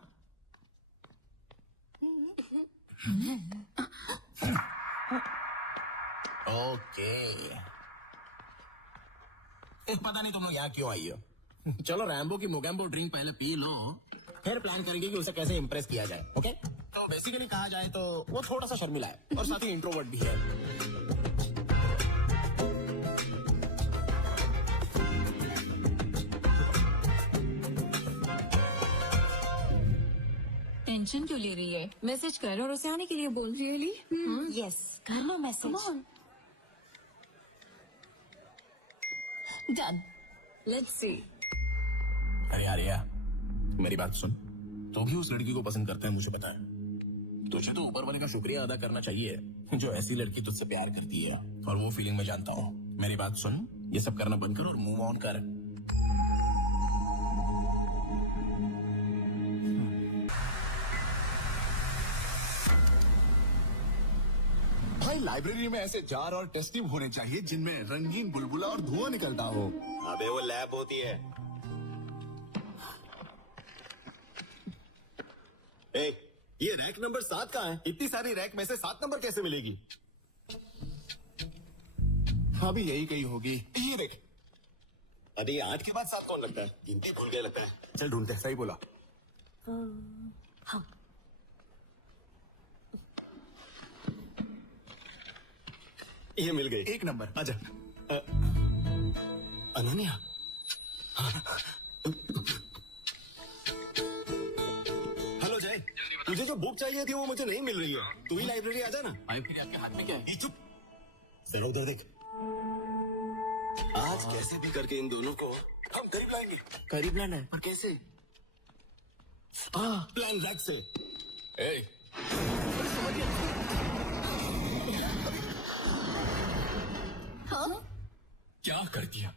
ओके। पता नहीं तुम लोग यहाँ क्यों आई हो। चलो रैम्बो की मोगैम्बो ड्रिंक पहले पी लो, फिर प्लान करेंगे कि उसे कैसे इम्प्रेस किया जाए। ओके? तो बेसिकली कहा जाए तो वो थोड़ा सा शर्मिला है और साथ ही इंट्रोवर्ट भी है। टेंशन क्यों ले रही है? मैसेज कर और उसे आने के लिए बोल। Really? यस, कर लो message. Come on. Done, let's see. अरे आर्या, मेरी बात सुन। तो भी उस लड़की को पसंद करता है, मुझे पता है। तुझे तो ऊपर वाले का शुक्रिया अदा करना चाहिए जो ऐसी लड़की तुझसे प्यार करती है, और वो फीलिंग मैं जानता हूँ। मेरी बात सुन, ये सब करना बंद कर और मूव ऑन कर। भाई लाइब्रेरी में ऐसे जार और टेस्ट ट्यूब होने चाहिए जिनमें रंगीन बुलबुला और धुआं निकलता हो। अबे वो लैब होती है। ए, ये रैक नंबर 7 कहाँ है? इतनी सारी रैक में से 7 नंबर कैसे मिलेगी? हाँ भी यही कहीं होगी। ये देख। अरे 8 के बाद 7 कौन लगता है? गिनती भूल गया लगता है। चल ढूंढते हैं। सही बोला। हाँ। ये मिल गई। 1 नंबर। आजा। अनन्या। हेलो जय, तुझे जो बुक चाहिए थी वो मुझे नहीं मिल रही है। तू ही लाइब्रेरी आ जा ना। भाई फिर आपके हाथ में क्या है? ये चुप, जरा उधर देख। आज कैसे भी करके इन दोनों को हम करीब लाएंगे। करीब लाना है, पर कैसे? प्लान रैक से। ए, क्या कर दिया?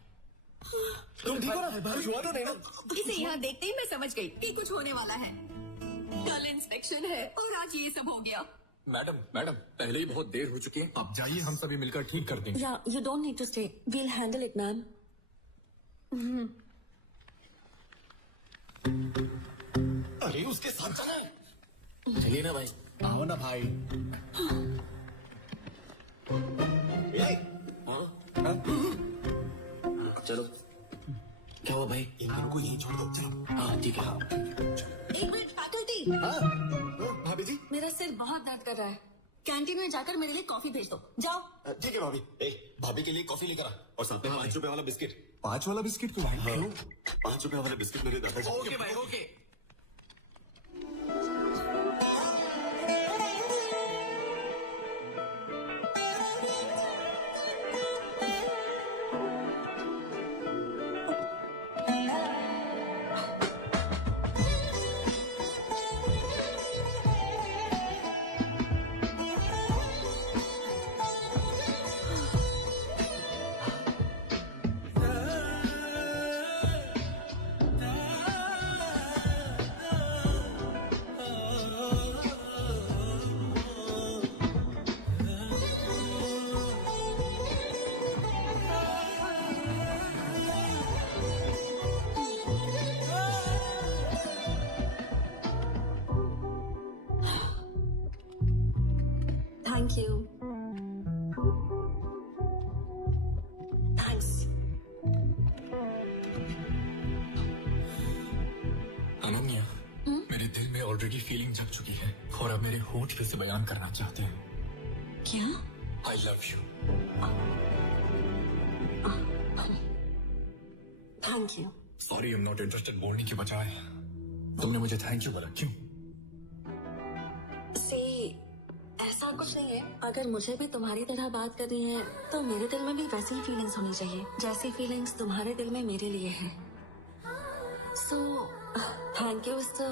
तुम ठीक हो ना? कुछ हुआ तो नहीं ना? इसे यहाँ देखते ही मैं समझ गई कि कुछ होने वाला है। कल इंस्पेक्शन है और आज ये सब हो गया। मैडम पहले ही बहुत देर हो चुकी है, आप जाइए, हम सभी मिलकर ठीक कर देंगे। Yeah, you don't need to stay. We'll handle it, ma'am. अरे उसके साथ चला है। चलिए ना भाई। आओ ना भाई। चलो। क्या हुआ भाई? इन दोनों को यहीं छोड़ दो। चलो। हाँ ठीक है। एक मिनट फैकल्टी, भाभी जी। मेरा सिर बहुत दर्द कर रहा है। कैंटीन में जाकर मेरे लिए कॉफी भेज दो। जाओ। ठीक है भाभी। भाभी के लिए कॉफी लेकर आ और साथ में 5 रुपए वाला बिस्किट। 5 वाला बिस्किट क्यों भाई? हाँ, 5 रुपए वाला बिस्किट मेरे दादाजी। ओके भाई ओके। ऑलरेडी फीलिंग जग चुकी है और अब मेरे होठ फिर से बयान करना चाहते हैं। क्या? I love you. Thank you. Sorry, I am not interested बोलने के बजाय तुमने मुझे थैंक यू बोला, क्यों? ऐसा कुछ नहीं है। अगर मुझे भी तुम्हारी तरह बात करनी है तो मेरे दिल में भी वैसी ही फीलिंग्स होनी चाहिए जैसी फीलिंग्स तुम्हारे दिल में मेरे लिए है। So thank you is the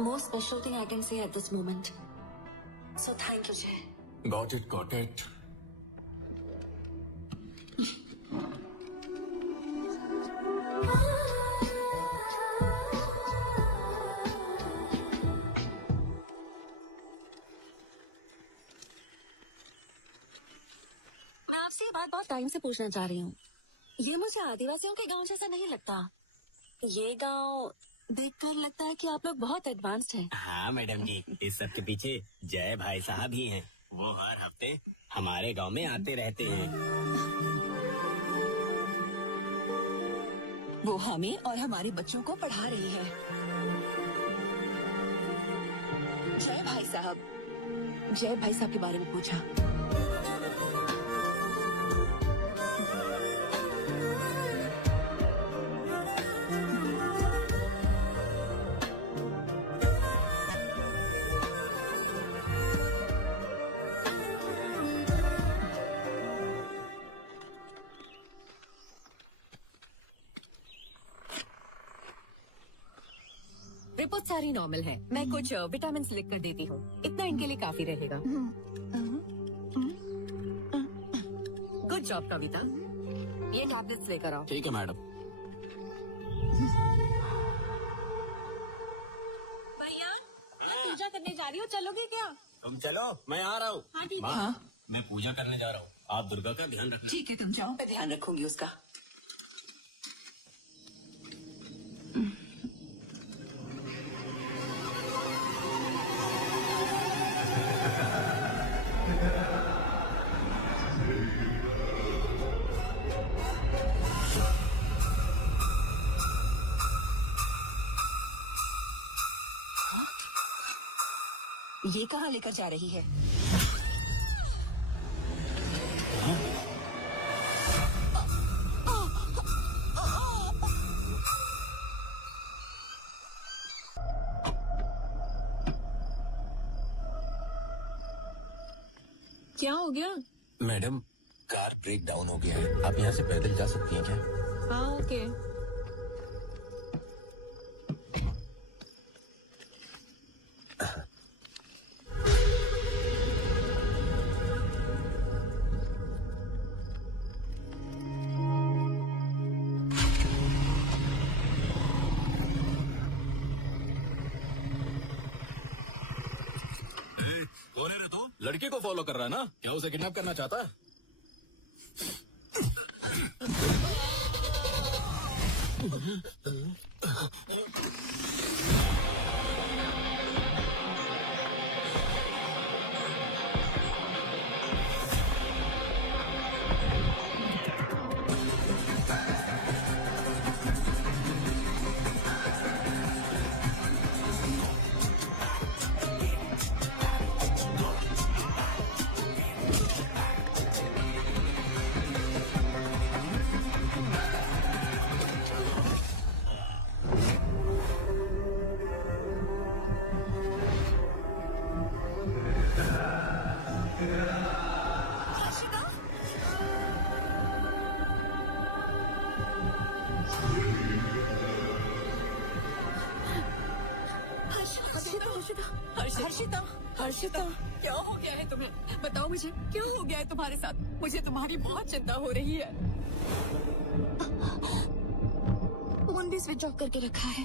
most special thing I can say at this moment. So thank you Jay. Got it, got it. ये बात बहुत टाइम से पूछना चाह रही हूँ। ये मुझे आदिवासियों के गांव जैसा नहीं लगता। ये गांव देखकर लगता है कि आप लोग बहुत एडवांस्ड हैं। हाँ मैडम जी, इस सब के पीछे जय भाई साहब ही हैं। वो हर हफ्ते हमारे गांव में आते रहते हैं। वो हमें और हमारे बच्चों को पढ़ा रही है। जय भाई साहब के बारे में पूछा। रिपोर्ट सारी नॉर्मल है। मैं कुछ विटामिन लिख कर देती हूँ, इतना इनके लिए काफी रहेगा। गुड जॉब कविता, ये टैबलेट्स लेकर आओ। ठीक है मैडम। भैया, पूजा करने जा रही हो, चलोगे क्या? तुम चलो, मैं आ रहा हूँ। हाँ ठीक माँ, है। मैं पूजा करने जा रहा हूँ, आप दुर्गा का ध्यान रखना। ठीक है, तुम जाओ, मैं ध्यान रखूंगी उसका। ये कहाँ लेकर जा रही है? क्या हो गया? मैडम, कार ब्रेक डाउन हो गया है। आप यहाँ से पैदल जा सकती हैं क्या? हाँ ओके। लड़की को फॉलो कर रहा है ना? क्या उसे किडनैप करना चाहता है? हर्षिता, क्या हो गया है तुम्हें? बताओ मुझे, क्या हो गया है तुम्हारे साथ? मुझे तुम्हारी बहुत चिंता हो रही है। फोन भी स्विच ऑफ करके रखा है।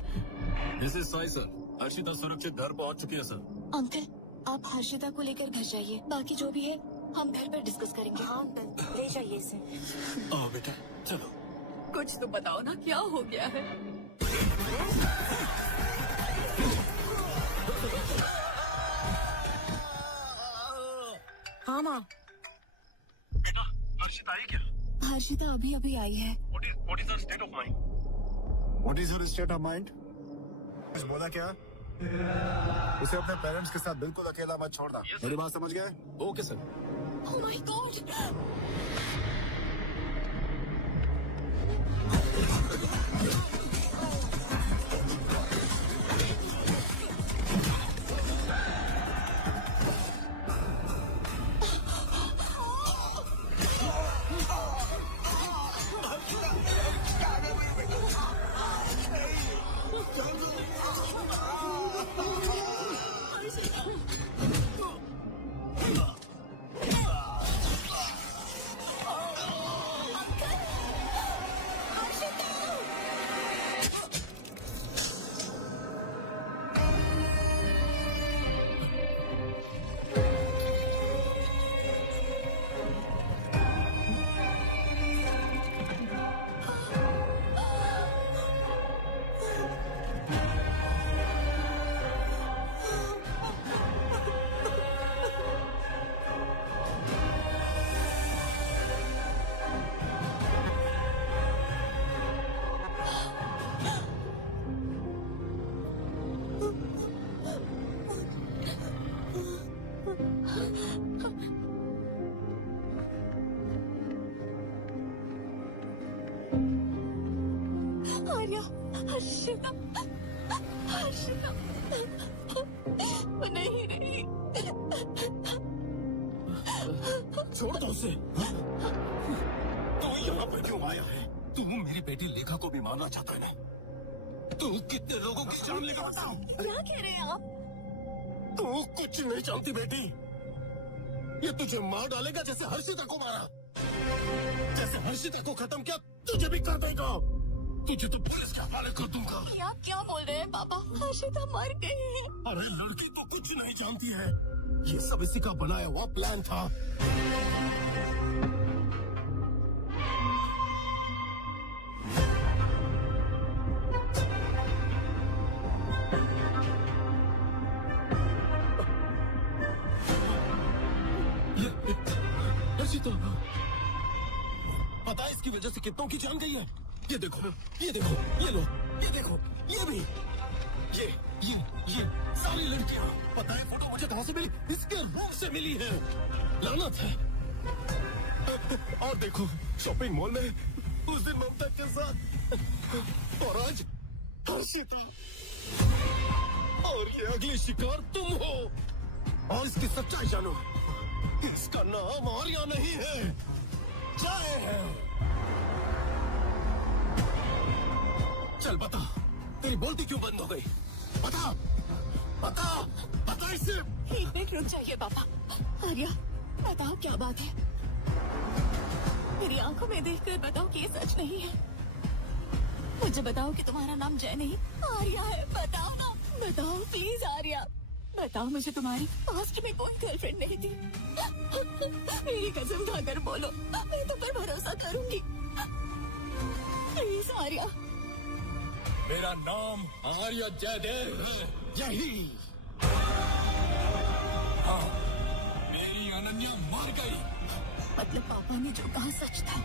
This is Sai sir. Harshita सुरक्षित घर पहुंच चुकी है सर। अंकल, आप हर्षिता को लेकर घर जाइए, बाकी जो भी है हम घर पर डिस्कस करेंगे। हाँ अंकल, ले जाइए इसे। आओ बेटा, चलो। कुछ तो बताओ ना, क्या हो गया है? हाँ माँ। बेटा, हर्षिता आई क्या? हर्षिता अभी अभी आई है। What is her state of mind? What is her state of mind? कुछ बोला क्या? उसे अपने पेरेंट्स के साथ बिल्कुल अकेला मत छोड़ना। मेरी बात समझ गए? Okay sir. Oh my God! Arya, Harshita, Harshita, वो नहीं रही। छोड़ दो उसे। तू यहाँ पर क्यों आया है? तू मेरी बेटी लेखा को भी मारना चाहता है ना? तू कितने लोगों की जान लेगा बताओ? क्या कह रहे हैं आप? तू कुछ नहीं जानती बेटी। ये तुझे मार डालेगा जैसे हर्षिता को मारा। जैसे हर्षिता को खत्म किया तुझे भी कर देगा। तुझे तो पुलिस के हवाले कर दूंगा। ये आप क्या बोल रहे हैं पापा? हर्षिता मर गई। अरे लड़की तो कुछ नहीं जानती है। ये सब इसी का बनाया हुआ प्लान था। पता है इसकी वजह से कितनों की जान गई है? ये देखो, ये देखो, ये लो, ये देखो, ये भी, ये सारी लड़कियां। पता है फोटो मुझे कहां से मिली? इसके रूम से मिली है। लानत है। और देखो शॉपिंग मॉल में उस दिन ममता के साथ, और आज हर्षिता। और ये अगली शिकार तुम हो। और इसकी सच्चाई जानो, इसका नाम आर्या नहीं है, जय है। चल बता, तेरी बोलती क्यों बंद हो गई? बता, बता, बता इसे। एक मिनट रुक जाइए पापा। आर्या, बताओ क्या बात है? मेरी आंखों में देखकर बताओ कि ये सच नहीं है। मुझे बताओ कि तुम्हारा नाम जय नहीं आर्या है। बताओ ना, बताओ प्लीज आर्या। बताओ मुझे तुम्हारी पास्ट में कोई गर्लफ्रेंड नहीं थी। मेरी कसम खाकर बोलो, मैं तुम पर भरोसा करूंगी। प्लीज आर्या। मेरा नाम आर्या जयदेव है। यही। हाँ, मेरी अनन्या मर गई। मतलब पापा ने जो कहा सच था।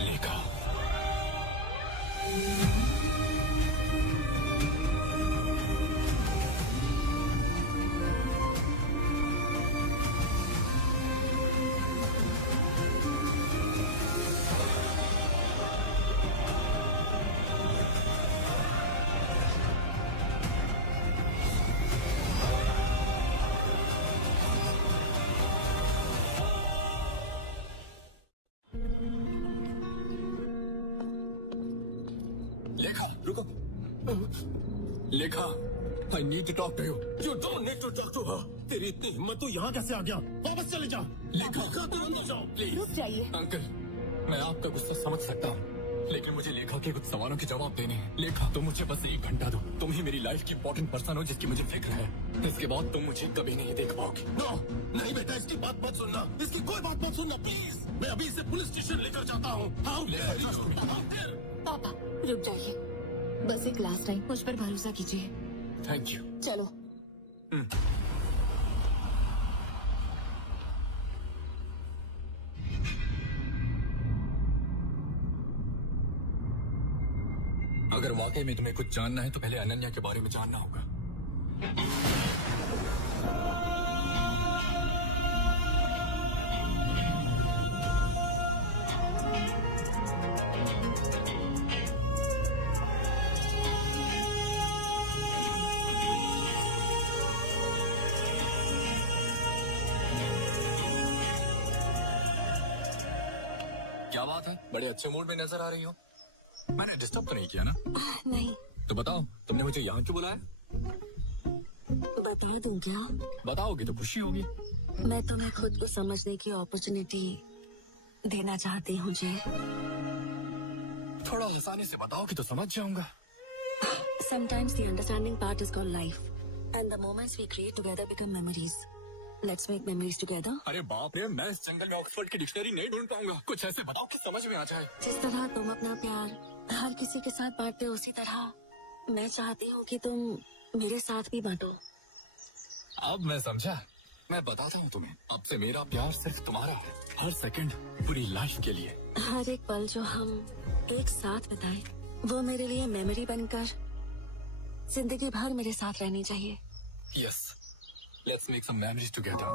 लेखा, लेखा, I need to talk to you. You don't need to talk to her. तेरी इतनी हिम्मत तू यहाँ कैसे आ गया? वापस चले जा। लेखा, तुम अंदर जाओ प्लीज। रुक जाइए। अंकल, मैं आपका गुस्सा समझ सकता हूँ, लेकिन मुझे लेखा के कुछ सवालों के जवाब देने हैं। लेखा, तुम मुझे बस 1 घंटा दो। तुम ही मेरी लाइफ की इंपॉर्टेंट पर्सन हो जिसकी मुझे फिक्र है। इसके बाद तुम मुझे कभी नहीं देख पाओगे। नो, नहीं बेटा, इसकी बात मत सुनना। इसकी कोई बात मत सुनना प्लीज। मैं अभी इसे पुलिस स्टेशन लेकर जाता हूँ। पापा रुक जाइए, बस एक लास्ट टाइम मुझ पर भरोसा कीजिए। Thank you. चलो। अगर वाकई में तुम्हें कुछ जानना है तो पहले अनन्या के बारे में जानना होगा। क्या बात है, बड़े अच्छे मूड में नजर आ रही हो। मैंने डिस्टर्ब तो नहीं किया ना? नहीं। तो बताओ, तुमने मुझे यहाँ क्यों बुलाया? बता दूं क्या? बताओगी तो खुशी होगी। मैं तुम्हें खुद को समझने की अपॉर्चुनिटी देना चाहती हूँ जी। थोड़ा आसानी से बताओगी तो समझ जाऊंगा। Sometimes the understanding part is called life, and the moments we create together become memories. Let's make memories together. अरे बाप रे, मैं इस जंगल में ऑक्सफोर्ड की डिक्शनरी नहीं ढूंढ पाऊंगा। कुछ ऐसे बताओ कि समझ में आ जाए। जिस तरह तुम अपना प्यार हर किसी के साथ बांटते हो, उसी तरह मैं चाहती हूँ कि तुम मेरे साथ भी बांटो। अब मैं समझा। मैं बताता हूँ तुम्हें, अब से मेरा प्यार सिर्फ तुम्हारा है, हर सेकंड, पूरी लाइफ के लिए। हर एक पल जो हम एक साथ बिताए, वो मेरे लिए मेमोरी बनकर जिंदगी भर मेरे साथ रहनी चाहिए। Yes, let's make some memories together.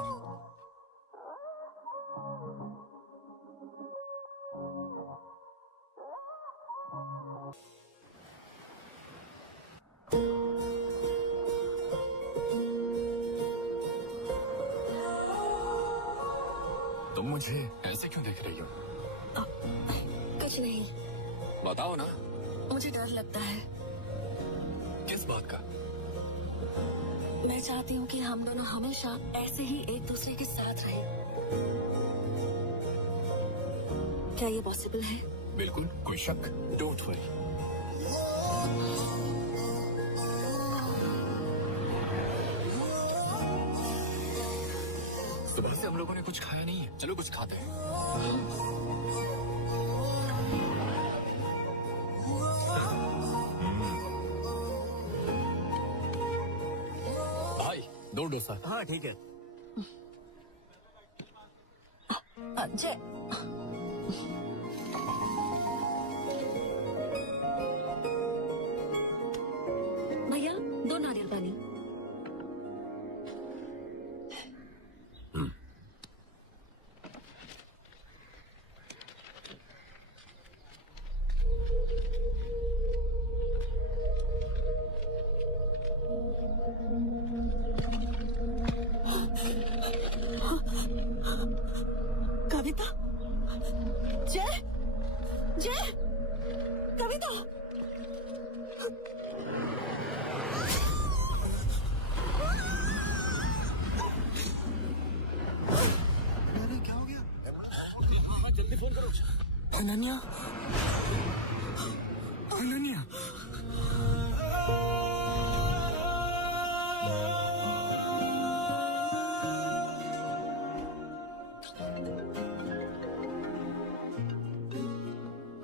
तुम मुझे ऐसे क्यों देख रही हो? कुछ नहीं, बताओ ना। मुझे डर लगता है। किस बात का? मैं चाहती हूँ कि हम दोनों हमेशा ऐसे ही एक दूसरे के साथ रहें। क्या ये पॉसिबल है? बिल्कुल, कोई शक। Don't worry. सुबह से हम लोगों ने कुछ खाया नहीं है, चलो कुछ खाते हैं। भाई, 2 डोसा। हाँ ठीक है। अजय, भैया 2 नारियल पानी। कविता, जय, जय, कविता। क्या हो गया? जल्दी फोन करो। अनन्या, अनन्या,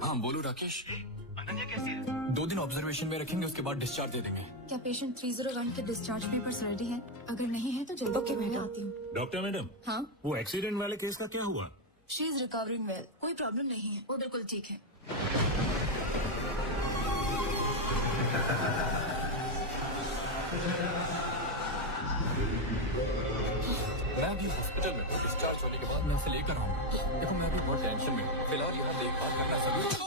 हाँ बोलो राकेश। अनन्या कैसी है? 2 दिन ऑब्जर्वेशन में रखेंगे, उसके बाद डिस्चार्ज दे देंगे। क्या पेशेंट 301 के डिस्चार्ज पेपर्स रेडी हैं? अगर नहीं है तो जल्दी Okay, मैं madam. आती हूँ। डॉक्टर मैडम, हाँ, वो एक्सीडेंट वाले केस का क्या हुआ? शी इज रिकवरिंग वेल, कोई प्रॉब्लम नहीं है, वो बिल्कुल ठीक है। मैं अभी हॉस्पिटल में हूँ, डिस्चार्ज होने के बाद मैं उसे लेकर आऊंगा। देखो मैं अभी बहुत टेंशन में हूँ, फिलहाल ये देखभाल करना जरूरी है।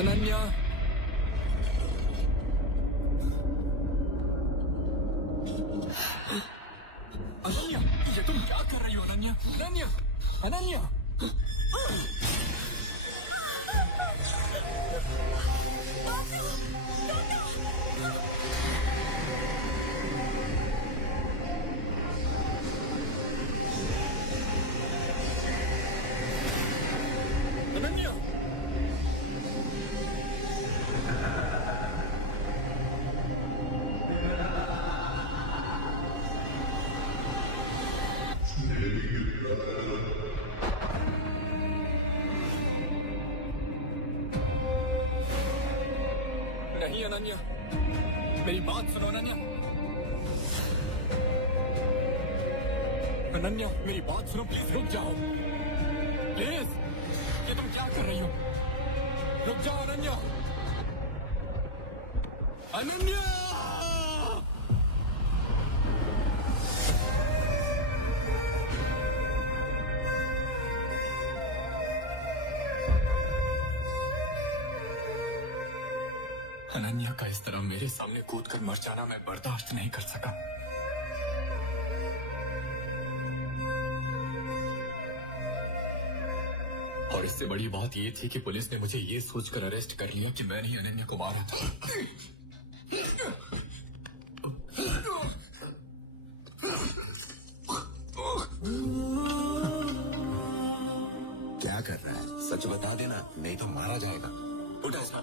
अनन्या, अनन्या, ये तुम क्या कर रही हो? अनन्या, अनन्या, अनन्या। अनन्या, नहीं अनन्या, मेरी बात सुनो अनन्या। अनन्या मेरी बात सुनो प्लीज, रुक जाओ प्लीज। ये तुम क्या कर रही हो? रुक जाओ अनन्या। अनन्या अनन्या का इस तरह मेरे सामने कूदकर मर जाना मैं बर्दाश्त नहीं कर सका। और इससे बड़ी बात ये थी कि पुलिस ने मुझे ये सोचकर अरेस्ट कर लिया कि मैंने ही अनन्या को मारा था। क्या कर रहा है? सच बता देना, नहीं तो मारा जाएगा। उठा इसका।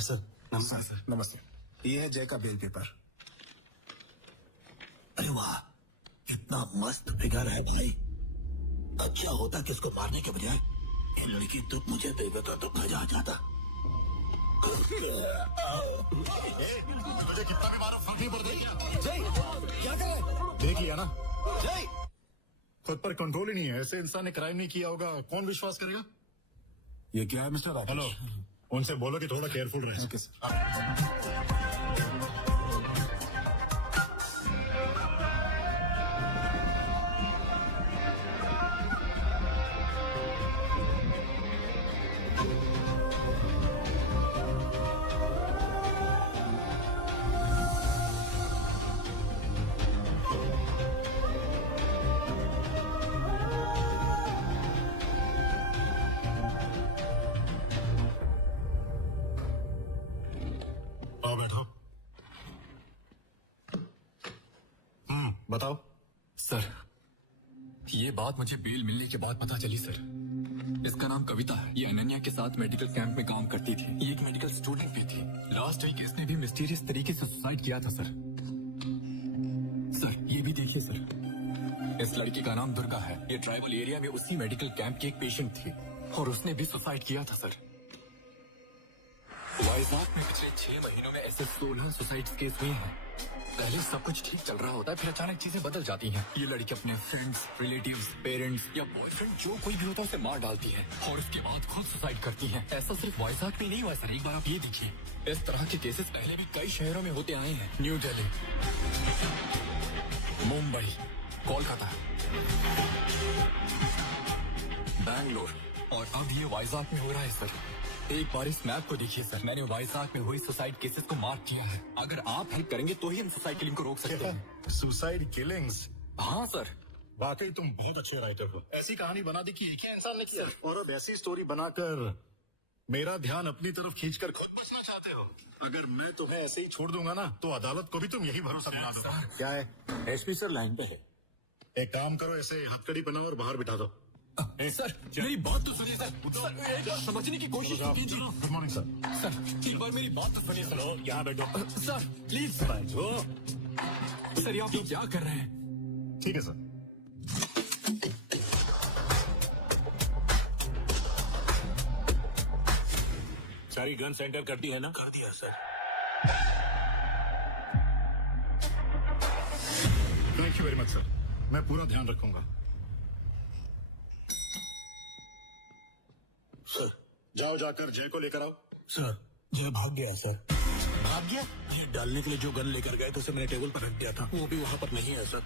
सर नमस्कार। सर नमस्ते। ये है जय का बेल पेपर। अरे वाह, कितना मस्त फिगर है भाई। अच्छा होता कि उसको मारने के बजाय ये लड़की तो मुझे दे देता तो मजा आ जाता। मुझे कितना भी मारो फर्क नहीं पड़ता। जय क्या कर रहे? देख लिया ना जय, खुद पर कंट्रोल ही नहीं है। ऐसे इंसान ने क्राइम नहीं किया होगा, कौन विश्वास करेगा? ये क्या है मिस्टर? हेलो, उनसे बोलो कि थोड़ा केयरफुल रहे। बैठो। बताओ। सर ये बात मुझे बेल मिलने के बाद पता चली सर। इसका नाम कविता है। ये अनन्या के साथ मेडिकल कैंप में काम करती थी। ये एक मेडिकल स्टूडेंट भी थी। लास्ट वीक इसने भी मिस्टीरियस तरीके से सुसाइड किया था सर। सर ये भी देखिए सर, इस लड़की का नाम दुर्गा है। ये ट्राइबल एरिया में उसी मेडिकल कैंप की एक पेशेंट थी और उसने भी सुसाइड किया था सर। वाइजाग में पिछले 6 महीनों में ऐसे 16 सुसाइड केस हुए हैं। पहले सब कुछ ठीक चल रहा होता है, फिर अचानक चीजें बदल जाती हैं। ये लड़की अपने फ्रेंड्स, रिलेटिव्स, पेरेंट्स या बॉयफ्रेंड जो कोई भी होता है उसे मार डालती है और उसके बाद खुद सुसाइड करती है। ऐसा सिर्फ वाइजाग में नहीं हुआ सर। एक बार आप ये देखिए, इस तरह के केसेस पहले भी कई शहरों में होते आए हैं। न्यू दिल्ली, मुंबई, कोलकाता, बैंगलोर और अब ये वाइजाग में हो रहा है सर। एक बार इस मैप को देखिए सर, मैंने वाइजाग में हुई सुसाइड केसेस को मार्क किया है। अगर आप हेल्प करेंगे तो ही हम सुसाइड किलिंग को रोक सकते हैं। Suicide killings? हाँ सर। वाकई तुम बहुत अच्छे राइटर हो। ऐसी कहानी बना दी कि एक ही इंसान ने किया, और अब ऐसी स्टोरी बनाकर मेरा ध्यान अपनी तरफ खींचकर खुद बचना चाहते हो। अगर मैं तुम्हें ऐसे ही छोड़ दूंगा ना तो अदालत को भी तुम यही भरोसा दिला दो। क्या है? एसपी सर लाइन पे है। एक काम करो, ऐसे हथकड़ी बनाओ और बाहर बिठा दो। सर मेरी बात तो सुनिए सर, समझने की कोशिश तो कीजिए। Good morning sir. सर एक बार मेरी बात तो सुनिए सर। यहाँ बैठो सर प्लीज सर, ये आप क्या कर रहे हैं? ठीक है सर। सारी गन सेंटर कर दी है ना? कर दिया sir. Thank you very much sir, मैं पूरा ध्यान रखूंगा। सर जाओ, जाकर जय को लेकर आओ। सर जय भाग गया सर। भाग गया? ये डालने के लिए जो गन लेकर गए थे उसे मैंने टेबल पर रख दिया था, वो भी वहाँ पर नहीं है सर।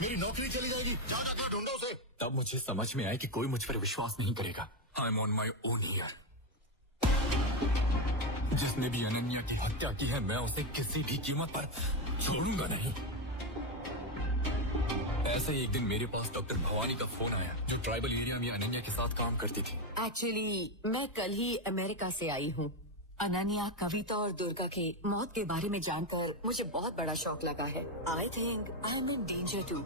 मेरी नौकरी चली जाएगी। जाओ जाकर ढूंढो उसे। तब मुझे समझ में आया कि कोई मुझ पर विश्वास नहीं करेगा। I am on my own here. जिसने भी अनन्या की हत्या की है मैं उसे किसी भी कीमत पर छोड़ूंगा नहीं। ऐसे ही एक दिन मेरे पास डॉक्टर भवानी का फोन आया जो ट्राइबल एरिया में अनन्या के साथ काम करती थी। एक्चुअली मैं कल ही अमेरिका से आई हूँ। अनन्या, कविता और दुर्गा के मौत के बारे में जानकर मुझे बहुत बड़ा शौक लगा है। I think I am in danger too.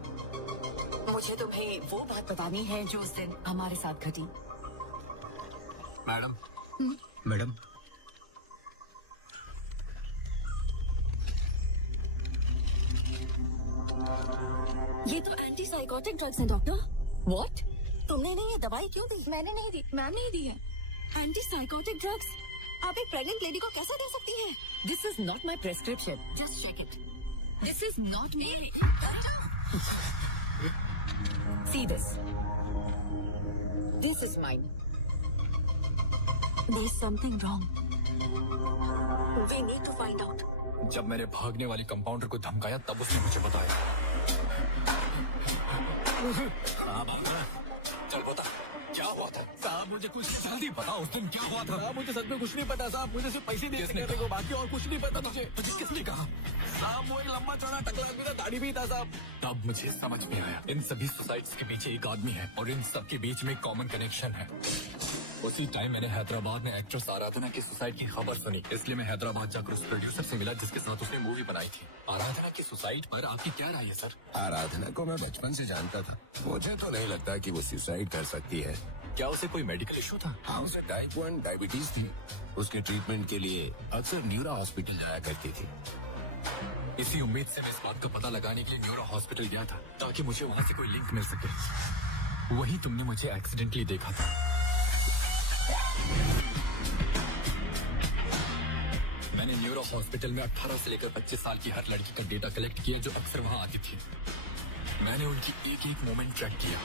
मुझे तुम्हें वो बात बतानी है जो उस दिन हमारे साथ घटी। मैडम मैडम, ये तो एंटी साइकोटिक ड्रग्स हैं डॉक्टर। व्हाट? तुमने इन्हें ये दवाई क्यों दी? मैंने नहीं दी, मैम ने ही दी है। एंटी साइकोटिक ड्रग्स आप एक प्रेग्नेंट लेडी को कैसे दे सकती हैं? This is not my prescription, just check it. This is not me. See this. This is mine. There's something wrong. We need to find out. जब मैंने भागने वाले कंपाउंडर को धमकाया तब उसने मुझे बताया। चल बता क्या हुआ था? साहब मुझे कुछ जल्दी बताओ, उस दिन क्या हुआ था? साहब मुझे सच में कुछ नहीं पता साहब, मुझे सिर्फ पैसे दिए थे को, बाकी और कुछ नहीं पता मुझे। तुझे किसने कहा? साहब वो एक लंबा चौड़ा टकला आदमी था, दाढ़ी भी था साहब। तब मुझे समझ में आया इन सभी सुसाइड्स के पीछे एक आदमी है और इन सब के बीच में कॉमन कनेक्शन है। उसी टाइम मैंने हैदराबाद में एक्ट्रेस आराधना की सुसाइड की खबर सुनी, इसलिए मैं हैदराबाद जाकर उस प्रोड्यूसर से मिला जिसके साथ उसने मूवी बनाई थी। आराधना की सुसाइड पर आपकी क्या राय है सर? आराधना को मैं बचपन से जानता था, मुझे तो नहीं लगता कि वो सुसाइड कर सकती है। क्या उसे कोई मेडिकल इशू था? हाँ, उसे टाइप 1 डायबिटीज थी। उसके ट्रीटमेंट के लिए अक्सर न्यूरो हॉस्पिटल जाया करती थी। इसी उम्मीद से मैं इस बात का पता लगाने के लिए न्यूरो हॉस्पिटल गया था ताकि मुझे वहाँ से कोई लिंक मिल सके। वहीं तुमने मुझे एक्सीडेंटली देखा था। मैंने न्यूरो हॉस्पिटल में 18 से लेकर 25 साल की हर लड़की का डेटा कलेक्ट किया जो अक्सर वहाँ आती थी। मैंने उनकी एक एक मोमेंट ट्रैक किया।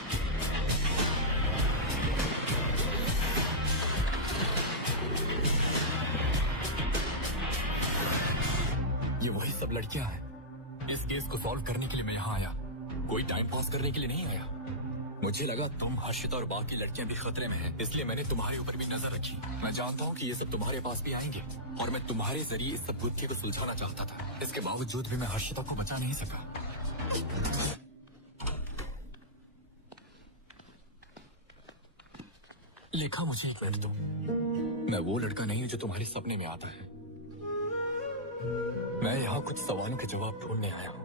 ये वही सब लड़कियां हैं। इस केस को सॉल्व करने के लिए मैं यहाँ आया, कोई टाइम पास करने के लिए नहीं आया। मुझे लगा तुम, हर्षिता और बाकी लड़कियां भी खतरे में हैं, इसलिए मैंने तुम्हारे ऊपर भी नजर रखी। मैं जानता हूँ कि ये सब तुम्हारे पास भी आएंगे और मैं तुम्हारे जरिए इस सब गुत्थी को सुलझाना चाहता था। इसके बावजूद भी मैं हर्षिता को बचा नहीं सका। लिखा मुझे एक मिनट दो, मैं वो लड़का नहीं हूँ जो तुम्हारे सपने में आता है। मैं यहाँ कुछ सवालों के जवाब ढूंढने आया हूँ।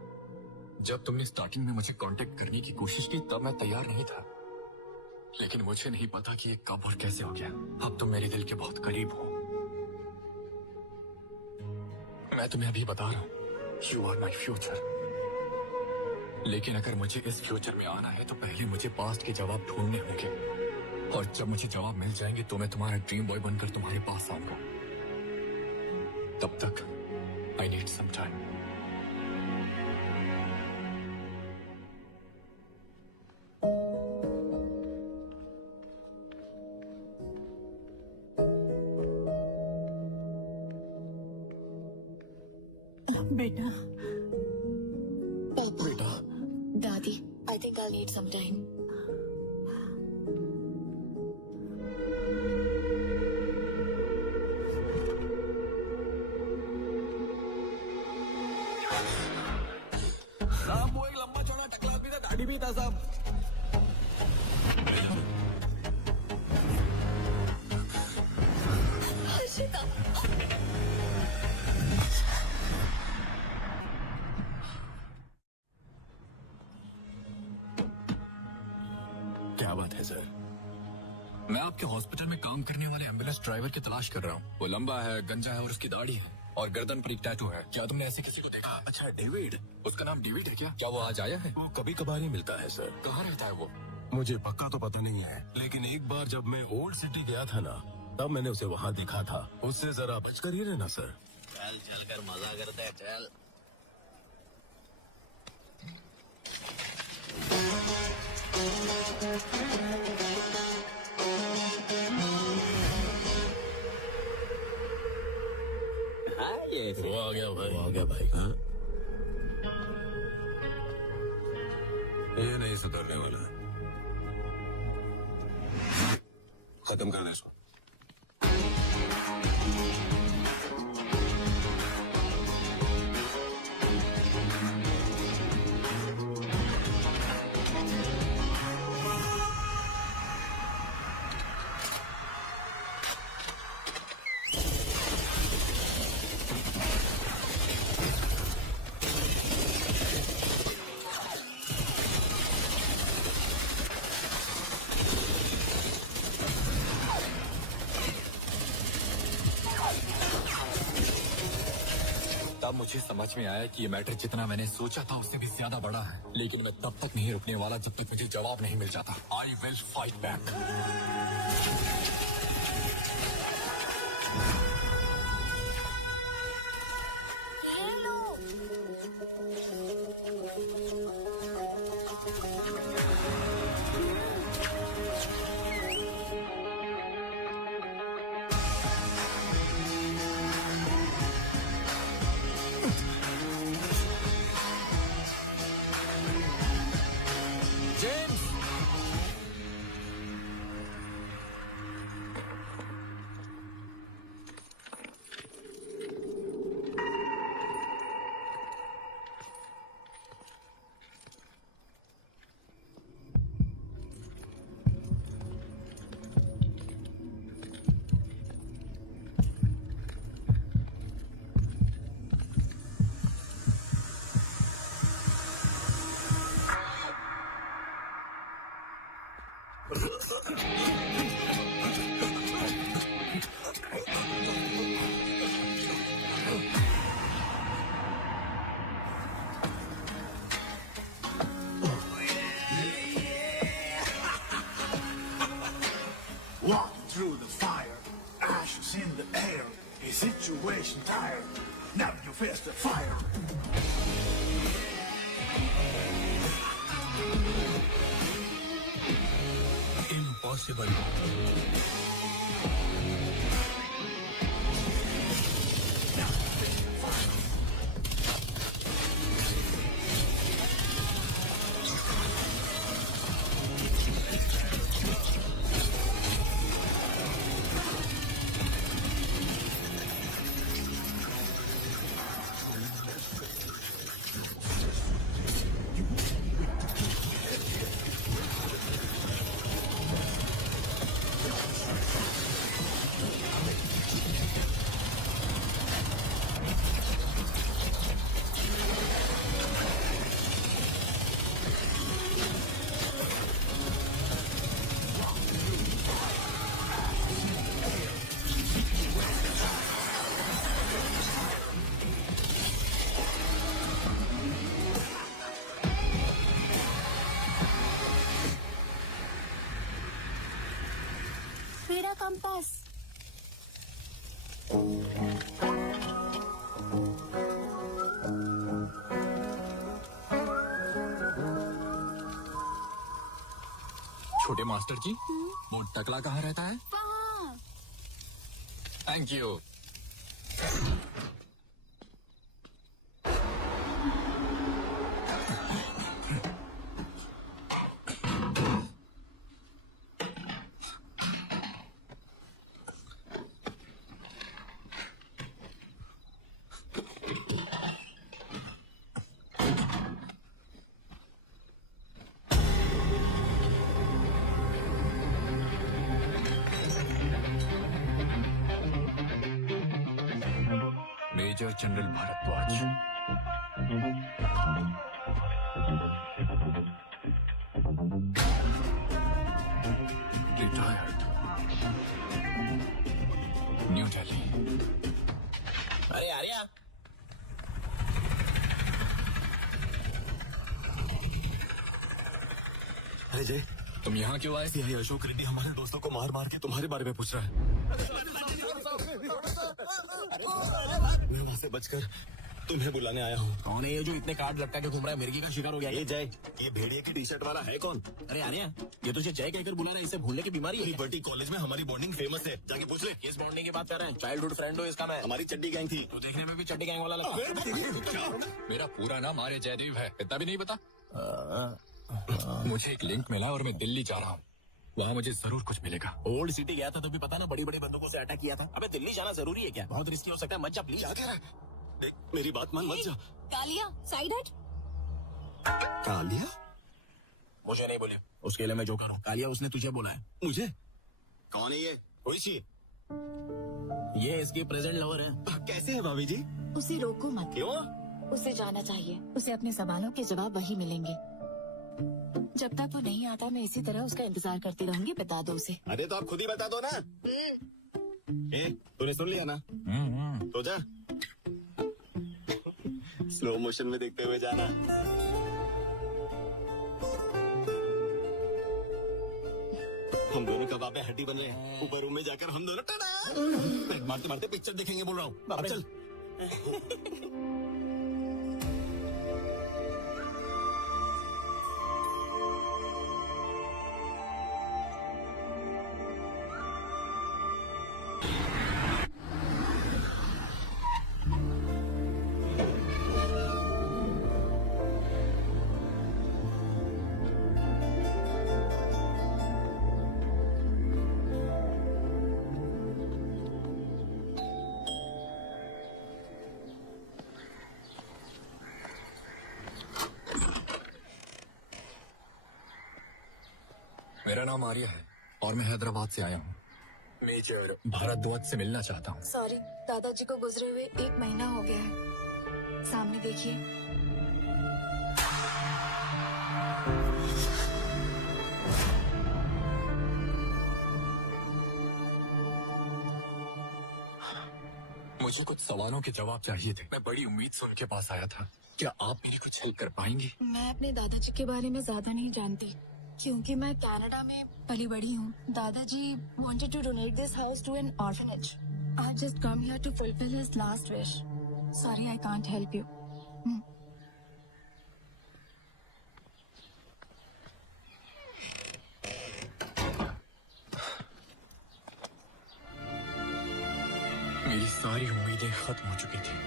जब तुमने स्टार्टिंग में मुझे कांटेक्ट करने की कोशिश की तब मैं तैयार नहीं था, लेकिन मुझे नहीं पता कि ये कब और कैसे हो गया। अब तुम मेरे दिल के बहुत करीब हो। मैं तुम्हें अभी बता रहा हूँ, यू आर माई फ्यूचर। लेकिन अगर मुझे इस फ्यूचर में आना है तो पहले मुझे पास्ट के जवाब ढूंढने होंगे, और जब मुझे जवाब मिल जाएंगे तो मैं तुम्हारा ड्रीम बॉय बनकर तुम्हारे पास आऊंगा। तब तक I need some time. बेटा, पापा, बेटा, दादी, I think I'll need some time. साहब वो एक लंबा चौड़ा टकला आदमी था, दाढ़ी भी था साहब। हर्षिता, क्या बात है सर? मैं आपके हॉस्पिटल में काम करने वाले एम्बुलेंस ड्राइवर की तलाश कर रहा हूँ। वो लंबा है, गंजा है और उसकी दाढ़ी है और गर्दन पर एक टैटू है। क्या तुमने ऐसे किसी को देखा? अच्छा, डेविड। उसका नाम डेविड है क्या? क्या वो आज आया है? वो कभी कभार ही मिलता है सर। कहाँ रहता है वो? मुझे पक्का तो पता नहीं है, लेकिन एक बार जब मैं ओल्ड सिटी गया था ना, तब मैंने उसे वहाँ देखा था। उससे जरा बच कर ही रहना सर। चल चल कर मजा करते हैं, चल। वो आ गया भाई, वो आ गया भाई। हाँ, ये नहीं सुधरने वाला। खत्म कर दे इसको। तब मुझे समझ में आया कि ये मैटर जितना मैंने सोचा था उससे भी ज्यादा बड़ा है। लेकिन मैं तब तक नहीं रुकने वाला जब तक मुझे जवाब नहीं मिल जाता। I will fight back. Walking through the fire, ashes in the air, a situation tired. Now you face the fire. Impossible. मेरा कंपास। छोटे मास्टर जी, वो टकला कहाँ रहता है? वहाँ। Thank you. Major general Bhardwaj. Retired, new Delhi. अरे आर्या, अरे जय, तुम यहाँ क्यों आए? सीआई अशोक रेड्डी हमारे दोस्तों को मार मार के तुम्हारे बारे में पूछ रहा है। मैं वहाँ से बचकर तुम्हें बुलाने आया हूँ। कौन है ये जो इतने कार्ड लटका के घूम रहा है? मिर्गी का शिकार हो गया? ये जय, ये भेड़िए की टी शर्ट वाला है कौन? अरे आर्या, ये तुझे जय कहकर बुला रहा है, इसे भूलने की बीमारी है? बटी कॉलेज में हमारी बॉन्डिंग फेमस है, जाके पूछ ले। किस बॉन्डिंग की बात कर रहे हैं? चाइल्डहुड फ्रेंड हो इसका मैं। हमारी चड्डी गैंग थी। तो देखने में भी चड्डी गैंग वाला लगता। मेरा पूरा नाम आर्य जयदेव है, इतना भी नहीं पता? मुझे एक लिंक मिला और मैं दिल्ली जा रहा हूँ। वहाँ मुझे जरूर कुछ मिलेगा। ओल्ड सिटी गया था तो भी पता ना, बड़ी बड़ी बंदूकों से अटैक किया था। अबे दिल्ली जाना जरूरी है क्या? बहुत रिस्की हो सकता है, मत जा प्लीज। क्या कह रहा है? देख, मेरी बात मान, मत जा। कालिया, साइड हट। कालिया? मुझे नहीं बोले, उसके लिए मैं जो करूँ। कालिया, उसने तुझे बोला है। मुझे? कौन है ये? कोई सी? ये इसकी प्रेजेंट लवर है। कैसे है भाभी जी? उसे रोको मत। क्यों? उसे जाना चाहिए। उसे अपने सवालों के जवाब वही मिलेंगे। जब तक वो नहीं आता मैं इसी तरह उसका इंतजार करती रहूंगी। बता दो उसे। अरे तो आप खुद ही बता दो ना। तूने सुन लिया ना? तो जा। स्लो मोशन में देखते हुए जाना। हम दोनों कबाब में हड्डी बन रहे हैं। ऊपर रूम में जाकर हम दोनों टड़ा मारते मारते पिक्चर देखेंगे बोल रहा हूँ। अब चल। मेरा नाम आर्य है और मैं हैदराबाद से आया हूँ। मेजर भारद्वाज से मिलना चाहता हूँ। सॉरी, दादाजी को गुजरे हुए 1 महीना हो गया है। सामने देखिए। मुझे कुछ सवालों के जवाब चाहिए थे। मैं बड़ी उम्मीद से उनके पास आया था। क्या आप मेरी कुछ हेल्प कर पाएंगी? मैं अपने दादाजी के बारे में ज्यादा नहीं जानती क्योंकि मैं कनाडा में पली बड़ी हूँ। दादाजी wanted to donate this house to an orphanage. I just come here to fulfill his last wish. Sorry, I can't help you. मेरी सारी उम्मीदें खत्म हो चुकी थी।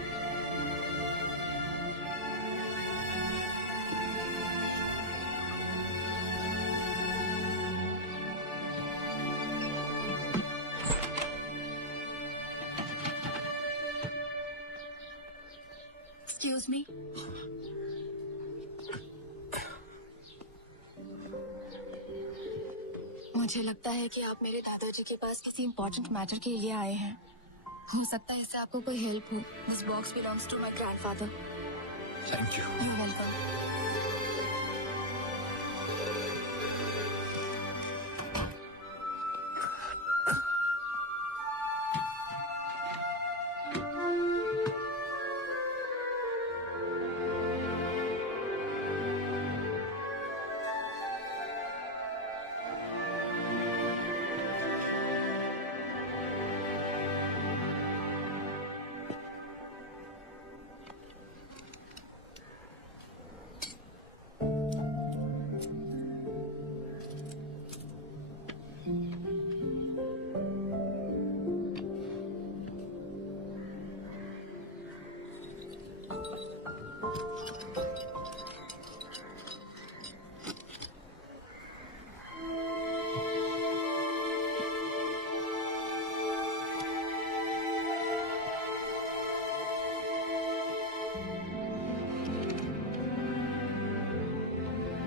Excuse me. मुझे लगता है कि आप मेरे दादाजी के पास किसी इम्पोर्टेंट मैटर के लिए आए हैं। हो सकता है इससे आपको कोई हेल्प हो। This box belongs to my grandfather. Thank you. You're welcome.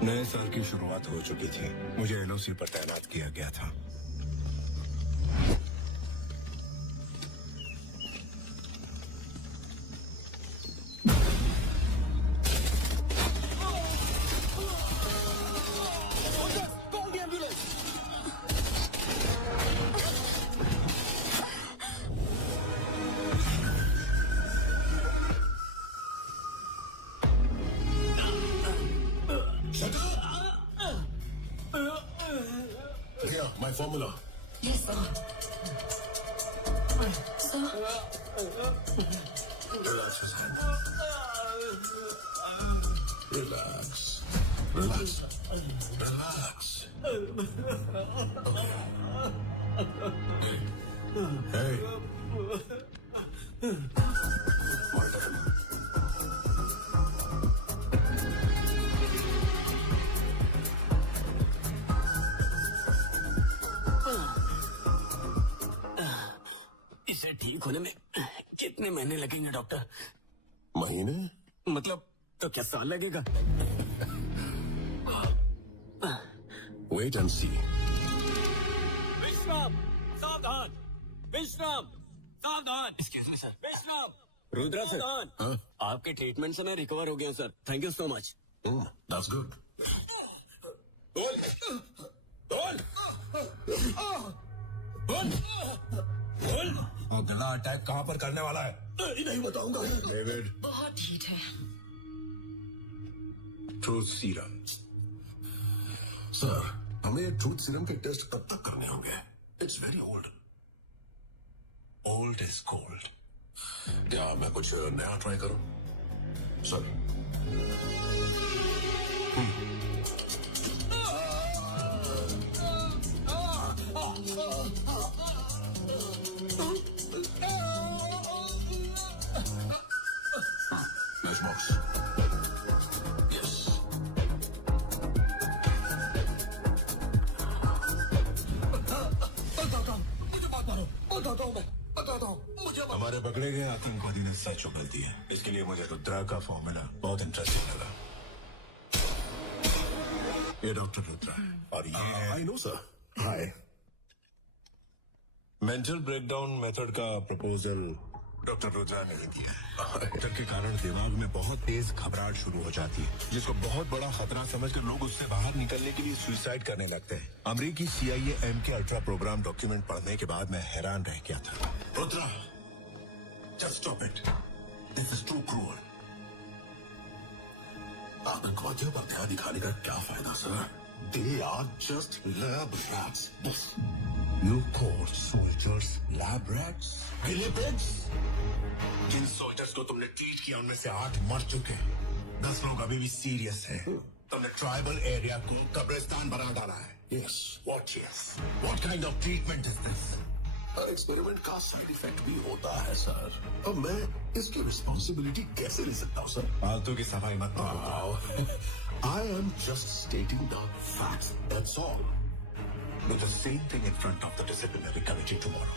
नए साल की शुरुआत हो चुकी थी। मुझे एलओसी पर तैनात किया गया था। My formula. Yes, sir. Sir. Relax his hand. Relax. Relax. Relax. Okay. Hey. इसे ठीक होने में कितने महीने लगेंगे डॉक्टर? महीने? मतलब तो क्या साल लगेगा? Wait and see. विश्राम, सावधान! विश्राम, सावधान! Excuse me, sir. विश्राम! रुद्रा सर, हाँ? आपके ट्रीटमेंट से मैं रिकवर हो गया हूँ sir. Thank you so much. That's good. गला अटैक कहाँ पर करने वाला है? नहीं बताऊंगा। डेविड, बहुत हीट है। Truth serum. सर, हमें ट्रूथ सीरम के टेस्ट कब तक करने होंगे? It's very old. Old is gold. क्या मैं कुछ नया ट्राई करूं? सर। Nice box. Yes. हमारे पकड़े गए आतंकवादी ने सच उगल दी है। इसके लिए मुझे रुद्रा का फॉर्मूला बहुत इंटरेस्टिंग लगा। ये डॉक्टर रुद्रा है और ये है I know sir. Hi. Mental breakdown method का प्रपोजल डॉक्टर रुद्रा ने दिया है। के कारण दिमाग में बहुत तेज घबराहट शुरू हो जाती है, जिसको बहुत बड़ा खतरा समझकर लोग उससे बाहर निकलने के लिए सुसाइड करने लगते हैं। अमेरिकी CIA M के अल्ट्रा प्रोग्राम डॉक्यूमेंट पढ़ने के बाद मैं हैरान रह गया था। Rudra, just stop it. This is too cruel. आतंकवादियों पर ध्यान दिखाने का क्या फायदा sir? They are just lab rats. You call soldiers lab rats? Guinea pigs? Jin soldiers को तुमने ट्रीट किया उनमें से 8 मर चुके हैं। 10 लोग अभी भी सीरियस हैं। तुमने ट्राइबल एरिया को कब्रिस्तान बना डाला है। Yes, what yes? What kind of treatment is this? Her experiment का साइड इफेक्ट भी होता है सर। अब मैं इसकी रिस्पॉन्सिबिलिटी कैसे ले सकता हूँ सर? फालतू की सफाई मत कराओ। I am just stating the facts. That's all. Do the same thing in front of the disciplinary committee tomorrow.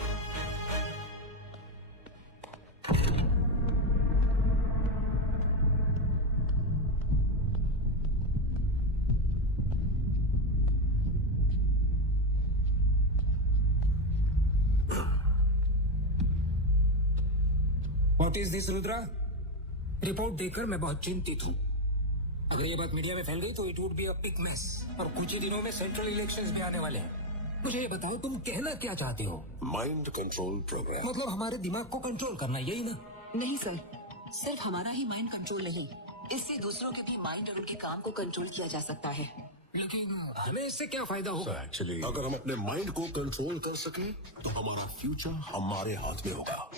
What is this, Rudra? Report देखकर मैं बहुत चिंतित हूँ। अगर ये बात मीडिया में फैल गई तो it would be a big mess. और कुछ ही दिनों में सेंट्रल इलेक्शंस भी आने वाले हैं। मुझे ये बताओ, तुम कहना क्या चाहते हो? Mind control program. मतलब हमारे दिमाग को कंट्रोल करना, यही ना? नहीं सर, सिर्फ हमारा ही माइंड कंट्रोल नहीं, इससे दूसरों के भी माइंड और उनके काम को कंट्रोल किया जा सकता है। लेकिन हमें इससे क्या फायदा होगा? एक्चुअली अगर हम अपने माइंड को कंट्रोल कर सके तो हमारा फ्यूचर हमारे हाथ में होगा।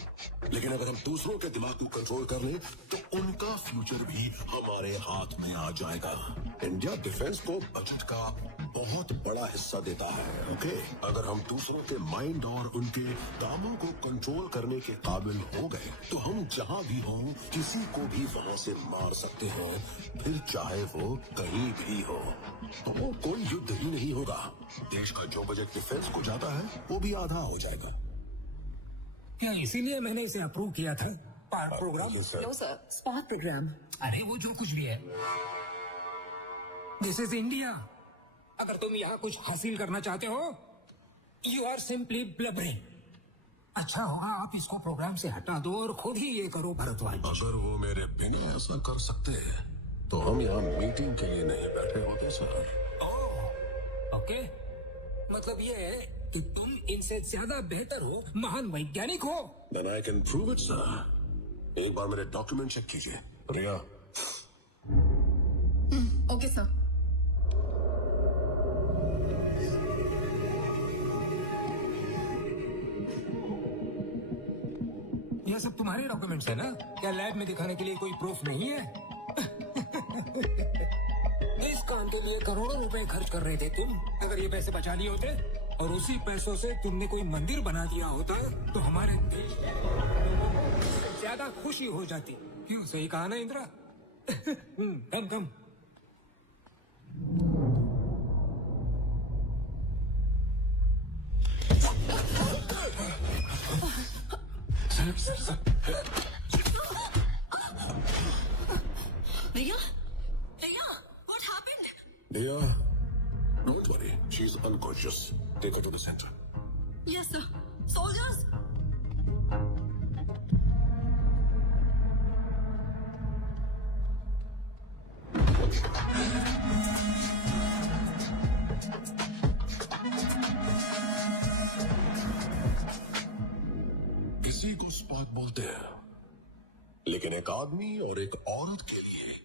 लेकिन अगर हम दूसरों के दिमाग को कंट्रोल कर लें तो उनका फ्यूचर भी हमारे हाथ में आ जाएगा। इंडिया डिफेंस को बजट का बहुत बड़ा हिस्सा देता है। ओके, अगर हम दूसरों के माइंड और उनके कामों को कंट्रोल करने के काबिल हो गए तो हम जहां भी हों किसी को भी वहां से मार सकते हैं, फिर चाहे वो कहीं भी हो। तो कोई युद्ध ही नहीं होगा। देश का जो बजट डिफेंस को जाता है वो भी आधा हो जाएगा। क्या इसीलिए मैंने इसे अप्रूव किया था? Spark program? No sir, spark program. अरे वो जो कुछ भी है, दिस इज इंडिया। अगर तुम यहाँ कुछ हासिल करना चाहते हो, यू आर सिंपली ब्लबरिंग। अच्छा होगा आप इसको प्रोग्राम से हटा दो और खुद ही ये करो भारद्वाज। अगर वो मेरे बिना ऐसा कर सकते हैं तो हम यहाँ मीटिंग के लिए नहीं बैठे होते सर। ओके, मतलब ये है कि तुम इनसे ज्यादा बेहतर हो, महान वैज्ञानिक हो। Then I can prove it, sir. एक बार मेरे डॉक्यूमेंट चेक कीजिए। रिया। Okay sir. ये सब तुम्हारे डॉक्यूमेंट्स है ना? क्या लैब में दिखाने के लिए कोई प्रूफ नहीं है? इस काम के लिए करोड़ों रुपए खर्च कर रहे थे तुम। अगर ये पैसे बचा लिए होते और उसी पैसों से तुमने कोई मंदिर बना दिया होता तो हमारे देश में ज्यादा खुशी हो जाती। क्यों, सही कहा ना इंदिरा? कम कम। भैया, भैया, what happened? Dia, don't worry. She's unconscious. Take her to the center. Yes, sir. Soldiers! किसी को स्पार्क बोलते हैं, लेकिन एक आदमी और एक औरत के लिए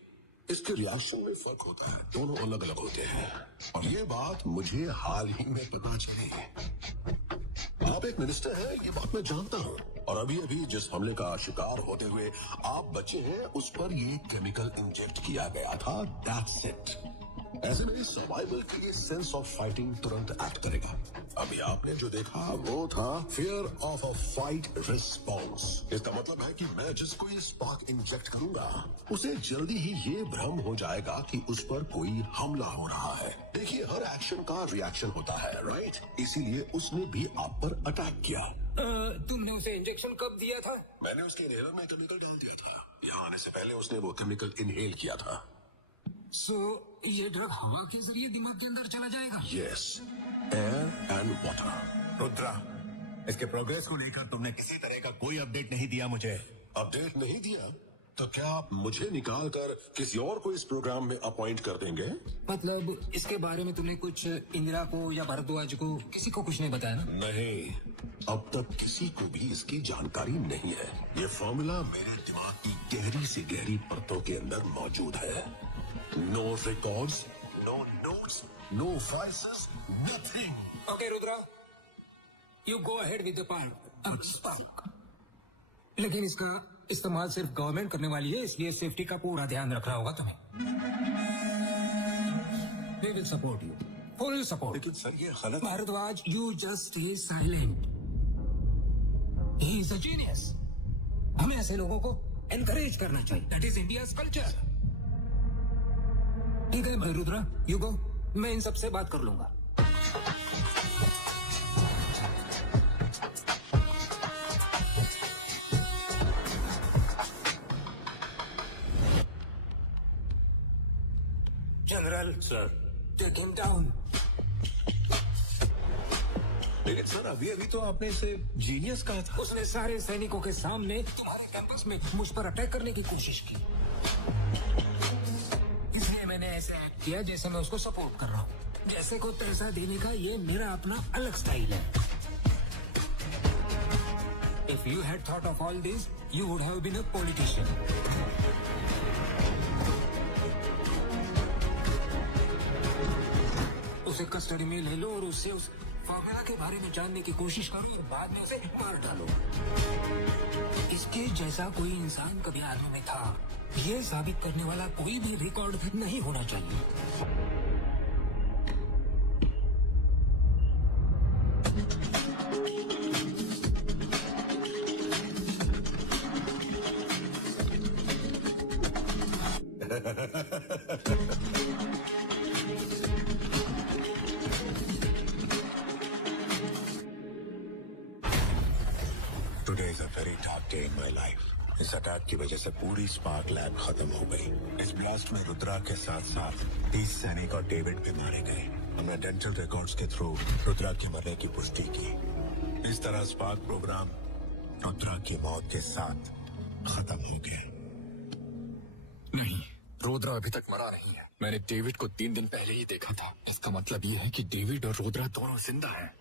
इसके रिएक्शन में फर्क होता है, दोनों अलग अलग होते हैं। और ये बात मुझे हाल ही में पता चली। आप एक मिनिस्टर हैं, ये बात मैं जानता हूँ। और अभी अभी जिस हमले का शिकार होते हुए आप बचे हैं, उस पर ये केमिकल इंजेक्ट किया गया था। That's it. ऐसे में सर्वाइवल के लिए सेंस ऑफ फाइटिंग तुरंत एक्ट करेगा। अभी आपने जो देखा वो था fear of a fight response. इसका मतलब है कि मैं जिसको ये स्पार्क इंजेक्ट करूंगा उसे जल्दी ही ये भ्रम हो जाएगा कि उस पर कोई हमला हो रहा है। देखिए, हर एक्शन का रिएक्शन होता है, राइट? इसीलिए उसने भी आप पर अटैक किया। तुमने उसे इंजेक्शन कब दिया था? मैंने उसके इनहेलर में केमिकल डाल दिया था। यहाँ आने से पहले उसने वो केमिकल इनहेल किया था। ये ड्रग हवा के जरिए दिमाग के अंदर चला जाएगा? Yes, air and water. Rudra, इसके प्रोग्रेस को लेकर तुमने किसी तरह का कोई अपडेट नहीं दिया मुझे। अपडेट नहीं दिया तो क्या आप मुझे निकाल कर किसी और को इस प्रोग्राम में अपॉइंट कर देंगे? मतलब इसके बारे में तुमने कुछ इंदिरा को या भारद्वाज को, किसी को कुछ नहीं बताया ना? नहीं, अब तक किसी को भी इसकी जानकारी नहीं है। ये फॉर्मूला मेरे दिमाग की गहरी से गहरी परतों के अंदर मौजूद है। No records, no notes, no files, nothing. Okay Rudra, you go ahead with the spark. लेकिन इसका इस्तेमाल सिर्फ गवर्नमेंट करने वाली है, इसलिए सेफ्टी का पूरा ध्यान रखना होगा तुम्हें। We will support you, full support। लेकिन सर ये गलत। Bhardwaj, you just stay silent। He is a genius। हमें ऐसे लोगों को encourage करना चाहिए। That is India's culture। ठीक है भाई रुद्रा, you go। मैं इन सबसे बात कर लूंगा। General sir, take him down. लेकिन सर अभी अभी तो आपने इसे जीनियस कहा था। उसने सारे सैनिकों के सामने तुम्हारे कैंपस में मुझ पर अटैक करने की कोशिश की, इसलिए मैंने ऐसे एक्ट किया जैसे मैं उसको सपोर्ट कर रहा हूँ। जैसे को तैसा देने का ये मेरा अपना अलग स्टाइल है। If you had thought of all this, you would have been a politician। उसे कस्टडी में ले लो और उससे उस फॉर्मूला के बारे में जानने की कोशिश करो और बाद में उसे मार डालो। इसके जैसा कोई इंसान कभी आर्मी में था, ये साबित करने वाला कोई भी रिकॉर्ड नहीं होना चाहिए। Today is a very dark day in my life। इस अटैक की वजह से पूरी स्पार्क लैब खत्म हो गई। इस ब्लास्ट में रुद्रा के साथ साथ 30 सैनिक और डेविड भी मारे गए। हमने डेंटल रिकॉर्ड्स के थ्रू रुद्रा के मरने की पुष्टि की। इस तरह स्पार्क प्रोग्राम रुद्रा की मौत के साथ खत्म हो गया। नहीं, रुद्रा अभी तक मरा नहीं है। मैंने डेविड को 3 दिन पहले ही देखा था। इसका मतलब ये है कि डेविड और रुद्रा दोनों जिंदा हैं।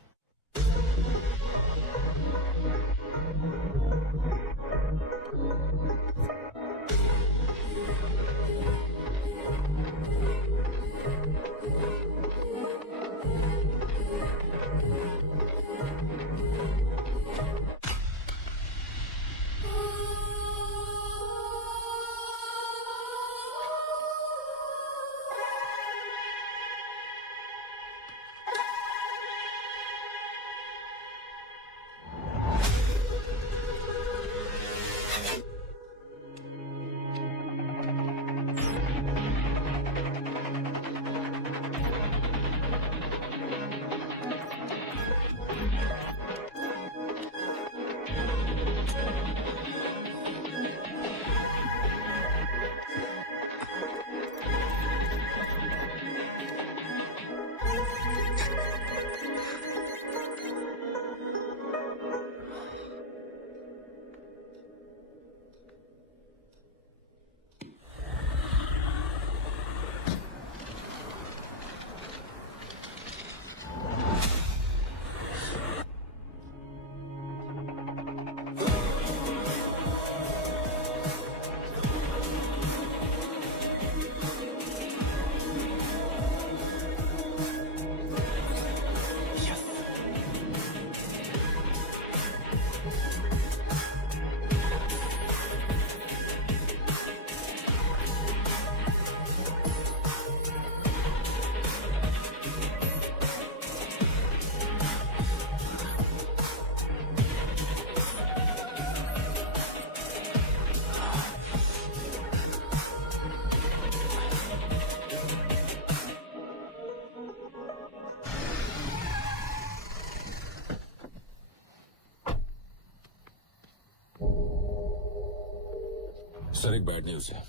सर एक बैड न्यूज है।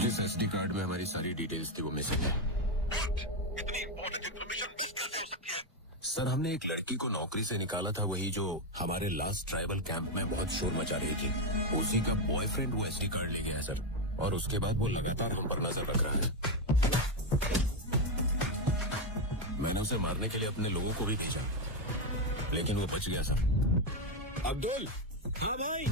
जिस एसडी कार्ड में हमारी सारी डिटेल्स थी वो मिसिंग है। इतनी इंपॉर्टेंट इन्फॉर्मेशन मिस कैसे हो सकती है? सर हमने एक लड़की को नौकरी से निकाला था, वही जो हमारे लास्ट ट्राइबल कैंप में बहुत शोर मचा रही थी। उसी का बॉयफ्रेंड वो एसडी कार्ड ले गया है सर, और उसके बाद वो लगातार हम पर नजर रख रहा है। मैंने उसे मारने के लिए अपने लोगों को भी भेजा, लेकिन वो बच गया सर। अब्दुल। हाँ भाई।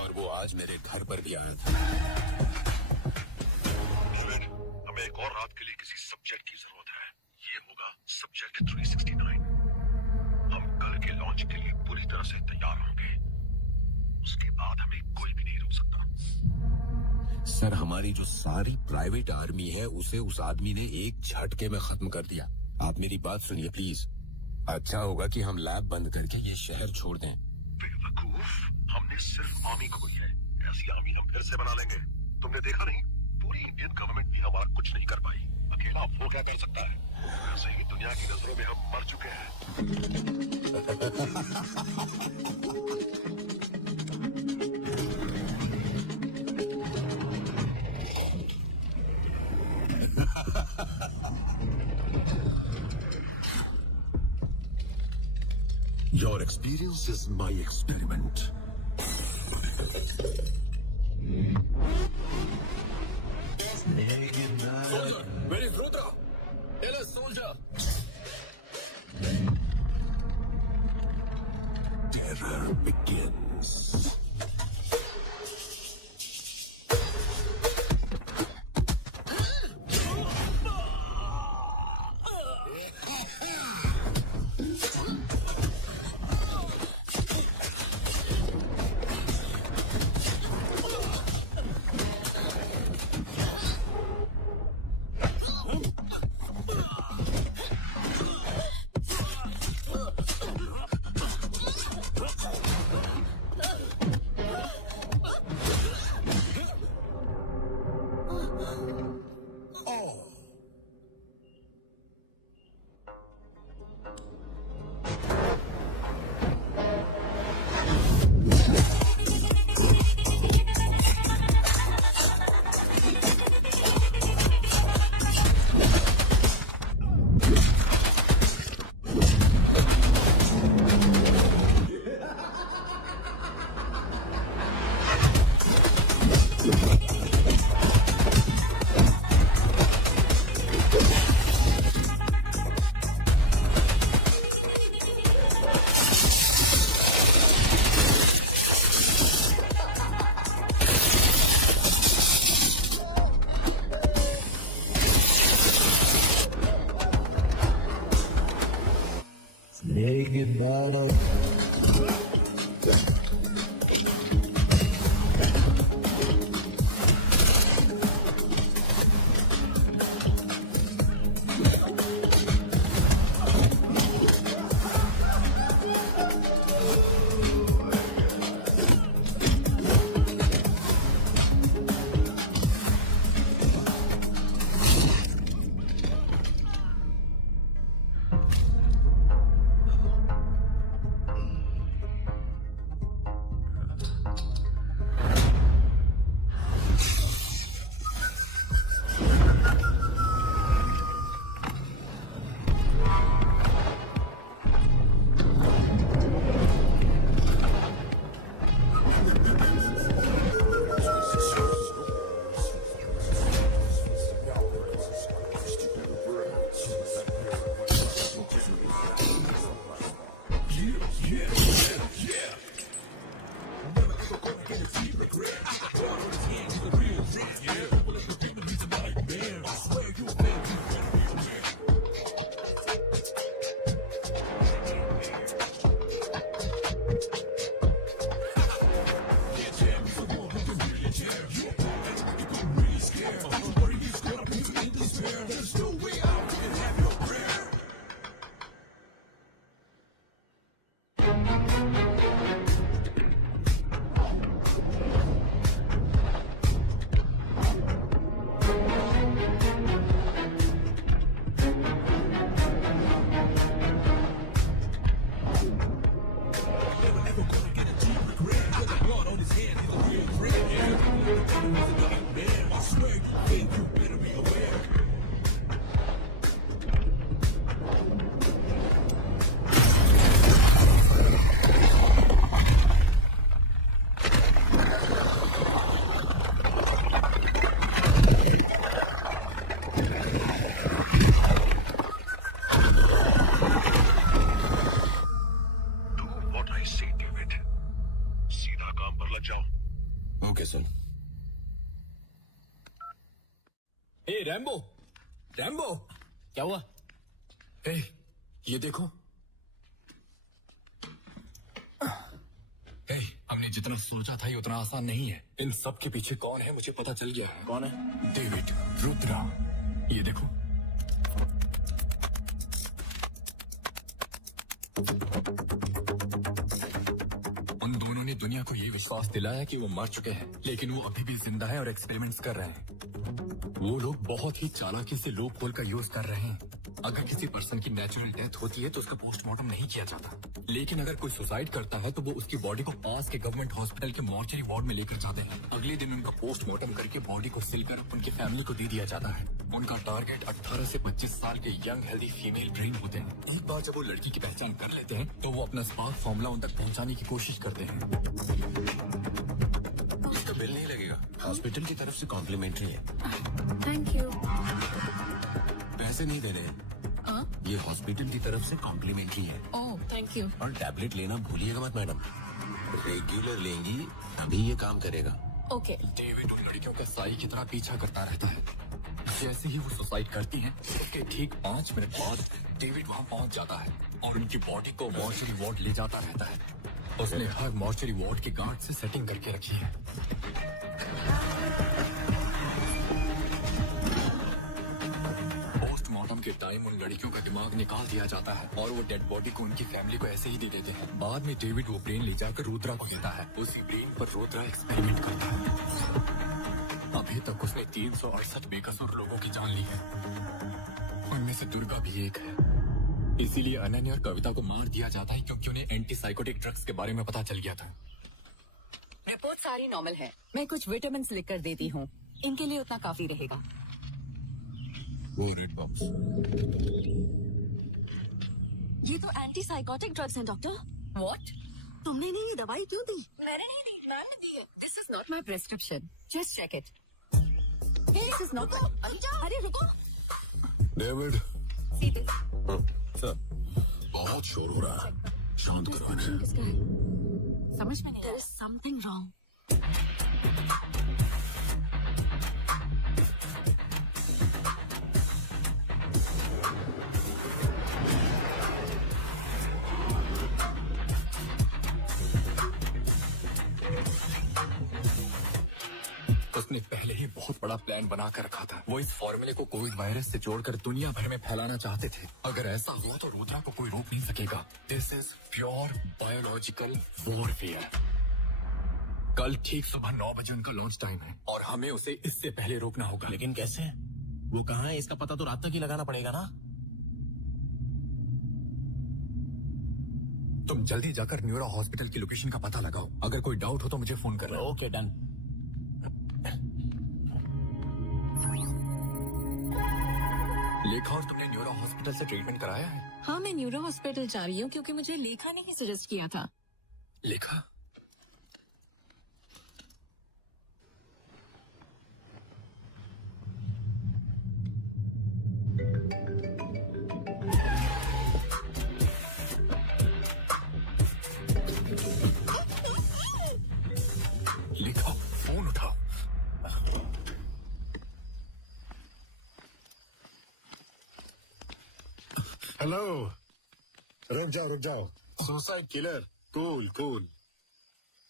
और वो आज मेरे घर पर भी आया था। हमें एक और रात के लिए किसी सब्जेक्ट की जरूरत है। ये होगा सब्जेक्ट 369। हम कल के लॉन्च के लिए पूरी तरह से तैयार होंगे। उसके बाद हमें कोई भी नहीं रोक सकता। सर हमारी जो सारी प्राइवेट आर्मी है उसे उस आदमी ने एक झटके में खत्म कर दिया। आप मेरी बात सुनिए प्लीज। अच्छा होगा कि हम लैब बंद करके ये शहर छोड़ दें। बेवकूफ, हमने सिर्फ आर्मी खोई है। ऐसी आर्मी हम फिर से बना लेंगे। तुमने देखा नहीं, पूरी इंडियन गवर्नमेंट भी हमारा कुछ नहीं कर पाई। अकेला वो क्या कर सकता है? वैसे ही दुनिया की नजरों में हम मर चुके हैं। Your experience is my experiment. Soldier, where is Rudra? Tell us, soldier. Terror begins. Naked bottle. Soon. A Rambo, Rambo, क्या हुआ? ए, ये देखो। ए, हमने जितना सोचा था ये उतना आसान नहीं है। इन सब के पीछे कौन है मुझे पता चल गया है। कौन है? डेविड रुद्रा। ये देखो। उन दोनों ने दुनिया को ये विश्वास दिलाया कि वो मर चुके हैं, लेकिन वो अभी भी जिंदा है और एक्सपेरिमेंट्स कर रहे हैं। वो लोग बहुत ही चालाकी से लूप होल का यूज कर रहे हैं। अगर किसी पर्सन की नेचुरल डेथ होती है तो उसका पोस्टमार्टम नहीं किया जाता, लेकिन अगर कोई सुसाइड करता है तो वो उसकी बॉडी को पास के गवर्नमेंट हॉस्पिटल के मॉर्चरी वार्ड में लेकर जाते हैं। अगले दिन उनका पोस्टमार्टम करके बॉडी को सिलकर उनकी फैमिली को दे दिया जाता है। उनका टारगेट 18 से 25 साल के यंग हेल्दी फीमेल ब्रेन होते हैं। एक बार जब वो लड़की की पहचान कर लेते हैं तो वो अपना स्पार्क फॉर्मूला उन तक पहुंचाने की कोशिश करते हैं। इसका बिल नहीं लगेगा, हॉस्पिटल की तरफ से कॉम्प्लीमेंट्री है। Thank you. पैसे नहीं दे रहे, ये हॉस्पिटल की तरफ से कॉम्प्लीमेंट्री है। Oh thank you. और टैबलेट लेना भूलिएगा मत मैडम, रेगुलर लेंगी तभी ये काम करेगा। ओके। डेविड उन लड़कियों का साई की तरह पीछा करता रहता है। जैसे ही वो सुसाइड करती हैं, उसके ठीक 5 मिनट बाद डेविड वहाँ पहुँच जाता है और उनकी बॉडी को मॉर्चरी वार्ड ले जाता रहता है। उसने हर मॉर्चरी वार्ड के गार्ड से सेटिंग करके रखी है। पोस्टमार्टम के टाइम उन लड़कियों का दिमाग निकाल दिया जाता है और वो डेड बॉडी को उनकी फैमिली को ऐसे ही दे देते हैं। बाद में डेविड वो ब्रेन ले जाकर रुद्रा को देता है। उसी ब्रेन पर रुद्रा एक्सपेरिमेंट करता है। अभी तक उसने 368 बेकसूर लोगों की जान ली है, उनमें से दुर्गा भी एक है। इसीलिए अनन्या और कविता को मार दिया जाता है क्योंकि उन्हें एंटी साइकोटिक ड्रग्स के बारे में पता चल गया था। रिपोर्ट सारी नॉर्मल है। मैं कुछ विटामिन लिख कर देती हूँ, इनके लिए उतना काफी रहेगा। वो रेड बॉक्स। ये तो एंटी साइकोटिक ड्रग्स हैं डॉक्टर। व्हाट? तुमने नहीं ये दवाई क्यों दी? मैंने नहीं दी, मैम ने दी है। This is not my prescription, just check it. This is not. अरे रुको। डेविड। सीधे। सर, बहुत शोर हो रहा है, शांत करवाना है। समझ में नहीं। There is something wrong. उसने पहले ही बहुत बड़ा प्लान बना कर रखा था। वो इस फॉर्मूले को कोविड वायरस से जोड़कर दुनिया भर में फैलाना चाहते थे। अगर ऐसा हुआ तो रुद्रा को कोई रोक नहीं सकेगा। This is pure biological warfare. कल ठीक सुबह 9 बजे उनका लॉन्च टाइम है और हमें उसे इससे पहले रोकना होगा। लेकिन कैसे? वो कहाँ है इसका पता तो रात तक ही लगाना पड़ेगा ना। तुम जल्दी जाकर न्यूरो हॉस्पिटल की लोकेशन का पता लगाओ। अगर कोई डाउट हो तो मुझे फोन करना। Okay done. लेखा, और तुमने न्यूरो हॉस्पिटल से ट्रीटमेंट कराया है? हाँ मैं न्यूरो हॉस्पिटल जा रही हूँ क्योंकि मुझे लेखा ने ही सजेस्ट किया था। लेखा? लेखा, फोन उठाओ। हेलो। रुक जाओ। Suicide killer. कूल।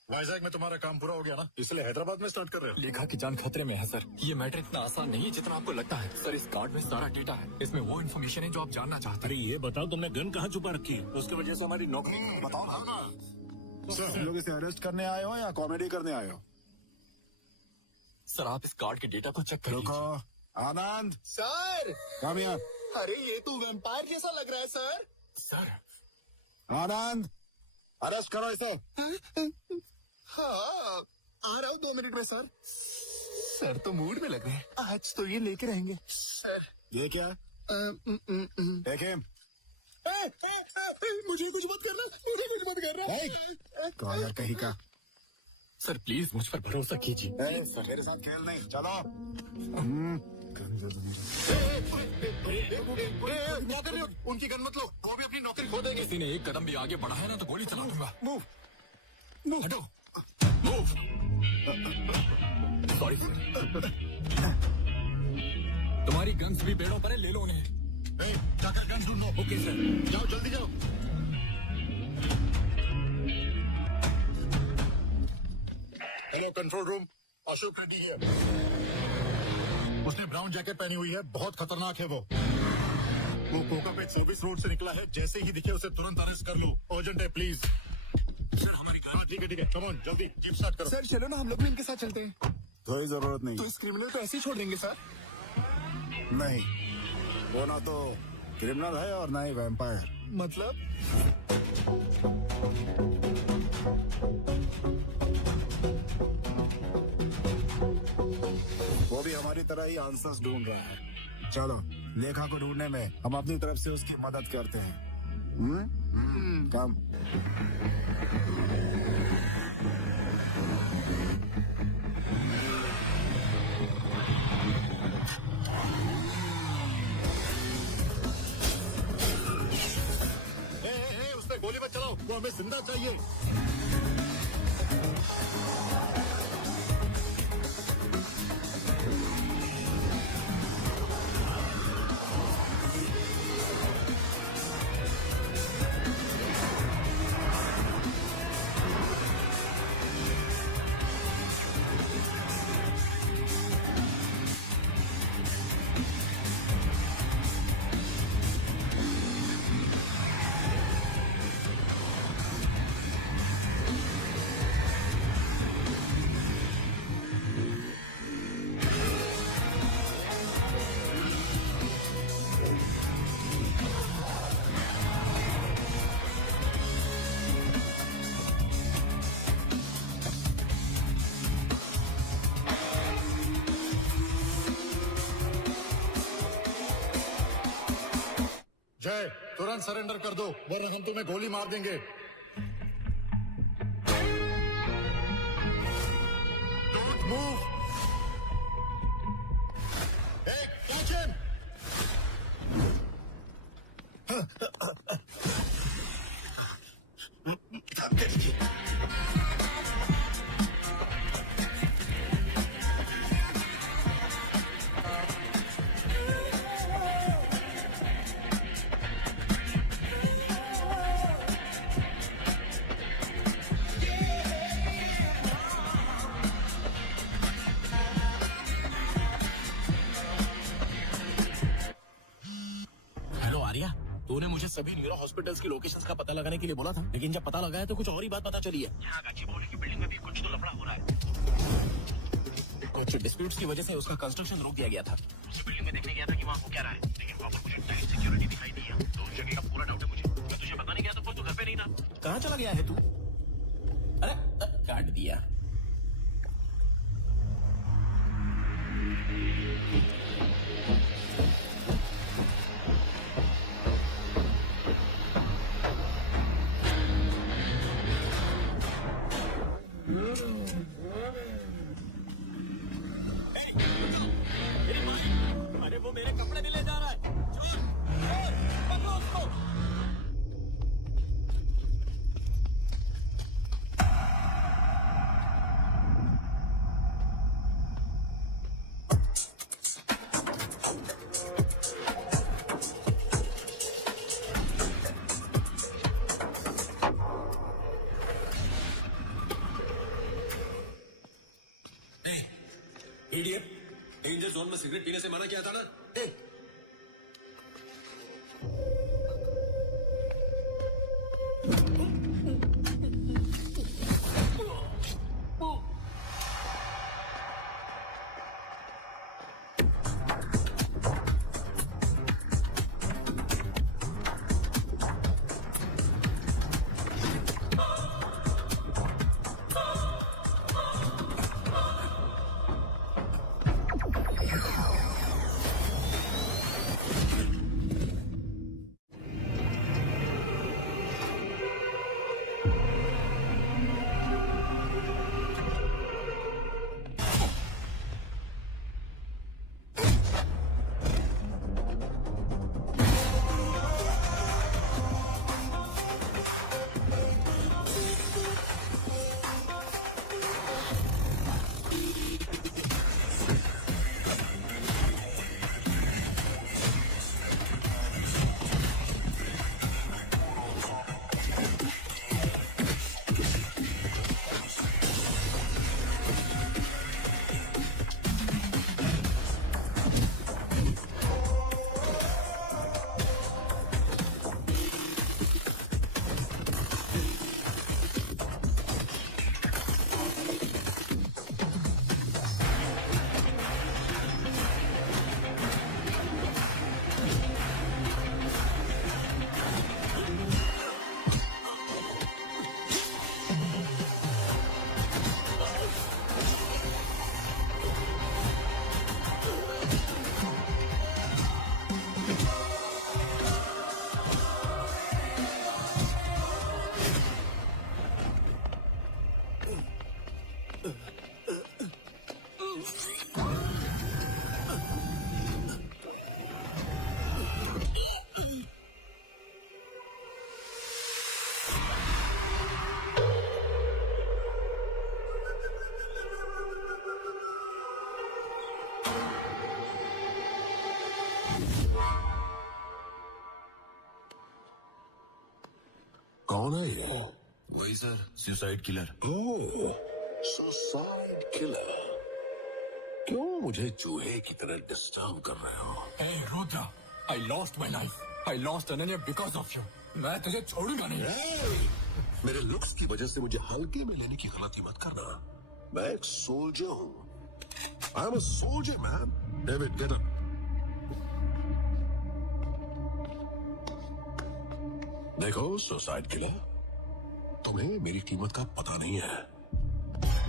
वाइजैक में तुम्हारा काम पूरा हो गया ना, इसलिए हैदराबाद में स्टार्ट कर रहे हो। लेखा की जान खतरे में है सर। ये मैटर इतना आसान नहीं है जितना आपको लगता है। सर, इस कार्ड में सारा डेटा है। इसमें वो इन्फॉर्मेशन है जो आप जानना चाहते हैं। ये बताओ, तुमने गन कहाँ छुपा रखी है? उसकी वजह से हमारी नौकरी बताओ ना। सर, हम लोग इसे अरेस्ट करने आए हो या कॉमेडी करने आए हो? सर, आप इस कार्ड के डेटा को चेक करो। आनंद सर। कामयाब। अरे ये तो वैम्पायर जैसा लग रहा है सर। सर। आनंद, अरेस्ट करो इसे। हाँ, आ रहा हूँ 2 मिनट में सर। सर तो मूड में लग रहे हैं, आज तो ये लेके रहेंगे सर। ये क्या? देखे, मुझे कुछ मत करना। कॉलर कहीं का। सर प्लीज मुझ पर भरोसा कीजिए। सर मेरे साथ खेल नहीं, चलो। क्या कर रहे हो? उनकी गन मत लो, वो भी अपनी नौकरी खो देंगे। किसी ने एक कदम भी आगे बढ़ा है ना तो गोली चला दूंगा। मूव। हटो। मूव। Sorry sir. तुम्हारी गन्स भी पेड़ों पर है, ले लो उन्हें। जाकर गन ढूंढो। Okay sir. जाओ जल्दी जाओ। Hello control room, Ashok Reddy है। उसने ब्राउन जैकेट पहनी हुई है, बहुत खतरनाक है वो कोकापेट सर्विस रोड से निकला है। जैसे ही दिखे उसे तुरंत अरेस्ट कर लो। अर्जेंट है प्लीज। सर हमारी कार। ठीक है कम ऑन जल्दी जीप स्टार्ट करो। सर चलो ना, हम लोग भी इनके साथ चलते हैं। कोई जरूरत नहीं। तो इस क्रिमिनल को ऐसे ही छोड़ देंगे सर? नहीं, वो ना तो क्रिमिनल है और ना ही वैम्पायर। मतलब? वो भी हमारी तरह ही आंसर्स ढूंढ रहा है। चलो लेखा को ढूंढने में हम अपनी तरफ से उसकी मदद करते हैं। कम। उसने गोली मत चलाओ, वो हमें जिंदा चाहिए। जय, तुरंत सरेंडर कर दो वरना हम तुम्हें गोली मार देंगे। Don't move. Hey, catch him. तूने मुझे सभी न्यूरो हॉस्पिटल्स की लोकेशंस का पता लगाने के लिए बोला था, लेकिन जब पता लगाया तो कुछ और ही बात पता चली है। यहाँ गच्चीबौली की बिल्डिंग में भी कुछ तो लफड़ा हो रहा है। कुछ डिस्प्यूट्स की वजह से उसका कंस्ट्रक्शन रोक दिया गया था। उस बिल्डिंग में देखने गया था कि वहाँ हो क्या रहा है, लेकिन वहाँ पर मुझे टाइट सिक्योरिटी दिखाई दी है, तो उस जगह का पूरा डाउट है मुझे। मैं तुझे बताने गया तो फिर तू घर पे नहीं था। कहाँ चला गया है तू? अरे काट दिया। अरे वो मेरे कपड़े भी ले जा रहा है। पकड़ो उसको। इडियट, डेंजर जोन में सिगरेट पीने से मना किया था ना? कौन है ये? वही sir, suicide killer. Suicide killer. क्यों मुझे चूहे की तरह डिस्टर्ब कर रहे हो? Hey Rudra, I lost my life. I lost Ananya because of you. मैं तुझे छोड़ूंगा नहीं। मेरे लुक्स की वजह से मुझे हल्के में लेने की गलती मत करना। मैं एक सोल्जर हूँ। I am a soldier, man. David, get up. देखो सुसाइड किलर, तुम्हें मेरी कीमत का पता नहीं है,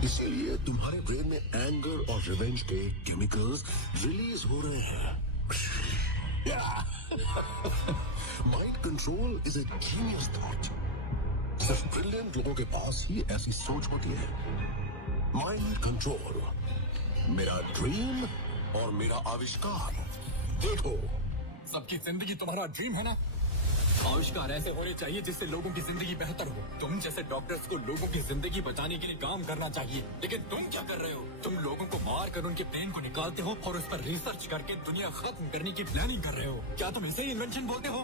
इसीलिए तुम्हारे ब्रेन में एंगर और रिवेंज के केमिकल्स रिलीज हो रहे हैं। Mind control is a genius thought. सिर्फ ब्रिलियंट लोगों के पास ही ऐसी सोच होती है। माइंड कंट्रोल मेरा ड्रीम और मेरा आविष्कार। देखो, सबकी जिंदगी तुम्हारा ड्रीम है ना? आविष्कार ऐसे होने चाहिए जिससे लोगों की जिंदगी बेहतर हो। तुम जैसे डॉक्टर्स को लोगों की जिंदगी बचाने के लिए काम करना चाहिए, लेकिन तुम क्या कर रहे हो? तुम लोगों को मार कर उनके ब्रेन को निकालते हो और उस पर रिसर्च करके दुनिया खत्म करने की प्लानिंग कर रहे हो। क्या तुम इसे ही इन्वेंशन बोलते हो?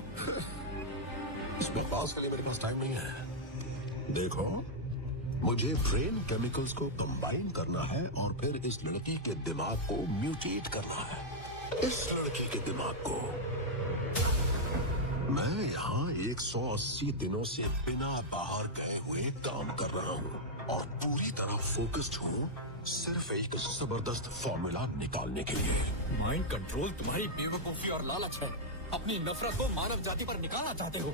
इस बकवास के लिए मेरे पास टाइम नहीं है। देखो, मुझे ब्रेन केमिकल्स को कंबाइन करना है और फिर इस लड़की के दिमाग को म्यूटेट करना है। इस लड़की के दिमाग को। मैं यहाँ 180 दिनों से बिना बाहर गए हुए काम कर रहा हूँ और पूरी तरह फोकस्ड हूँ सिर्फ एक जबरदस्त फॉर्मूला निकालने के लिए। माइंड कंट्रोल तुम्हारी बेवकूफी और लालच है। अपनी नफरत को मानव जाति पर निकालना चाहते हो।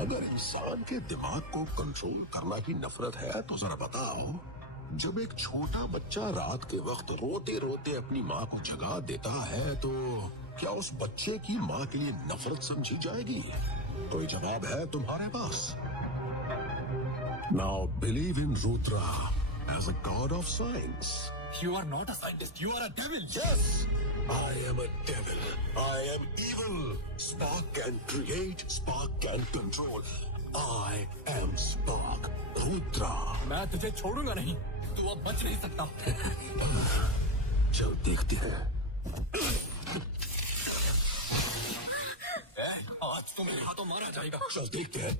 अगर इंसान के दिमाग को कंट्रोल करना ही नफरत है तो जरा बताओ, जब एक छोटा बच्चा रात के वक्त रोते रोते अपनी माँ को जगा देता है तो क्या उस बच्चे की माँ के लिए नफरत समझी जाएगी? कोई जवाब है तुम्हारे पास? Now believe in Rudra as a god of science. You are not a scientist. You are a devil. Yes, I am a devil. I am evil. Spark can create. Spark can control. I am Spark. Rudra. मैं तुझे छोड़ूंगा नहीं। तू अब बच नहीं सकता। चल देखते हैं। आज तो मेरे हाथों मारा जाएगा। चल देखते हैं।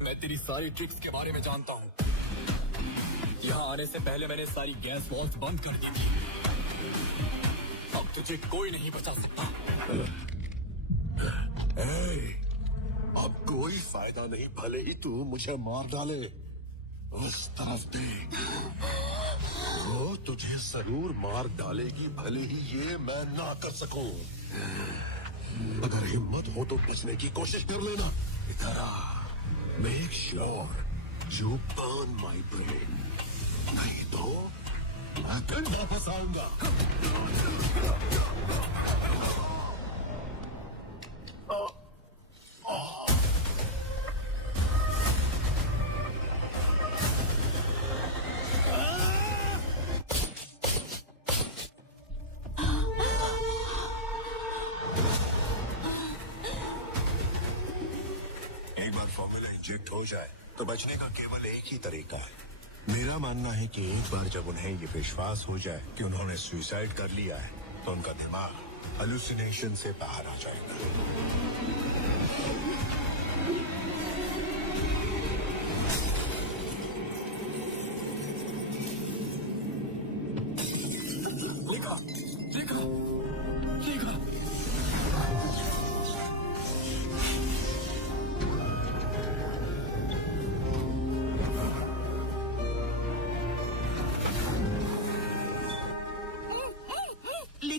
मैं तेरी सारी ट्रिक्स के बारे में जानता हूँ। यहाँ आने से पहले मैंने सारी गैस वॉल्स बंद कर दी थी। अब तुझे कोई नहीं बचा सकता। अब कोई फायदा नहीं, भले ही तू मुझे मार डाले। उस तरफ देख, वो तुझे जरूर मार डालेगी, भले ही ये मैं ना कर सकूं। अगर हिम्मत हो तो बचने की कोशिश कर लेना। इधर आ, make sure you burn my brain, नहीं तो मैं फिर वापस आऊंगा। इंजेक्ट हो जाए तो बचने का केवल एक ही तरीका है। मेरा मानना है कि एक बार जब उन्हें ये विश्वास हो जाए कि उन्होंने सुसाइड कर लिया है तो उनका दिमाग हेलुसिनेशन से बाहर आ जाएगा।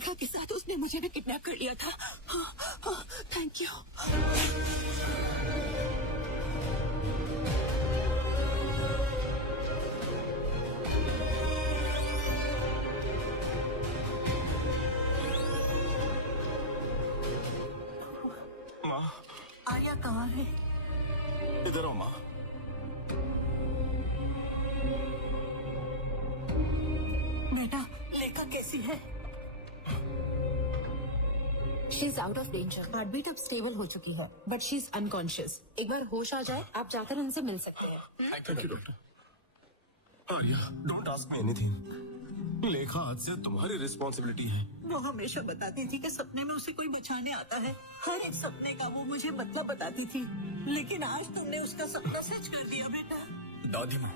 रेखा के साथ उसने मुझे भी किडनैप कर लिया था। Thank you. माँ, आर्या कहाँ है? इधर आओ माँ। बेटा, लेखा कैसी है? She is out of danger. Heartbeat अब स्टेबल हो चुकी है, बट शी इज अनकॉन्शियस। एक बार होश आ जाए, आप जाकर उनसे मिल सकते हैं। Thank you doctor. Arya, don't ask me anything. लेखा आज से तुम्हारी रिस्पॉन्सिबिलिटी है। वो हमेशा बताती थी कि सपने में उसे कोई बचाने आता है। हर एक सपने का वो मुझे मतलब बताती थी, लेकिन आज तुमने उसका सपना सच कर दिया बेटा। दादी माँ,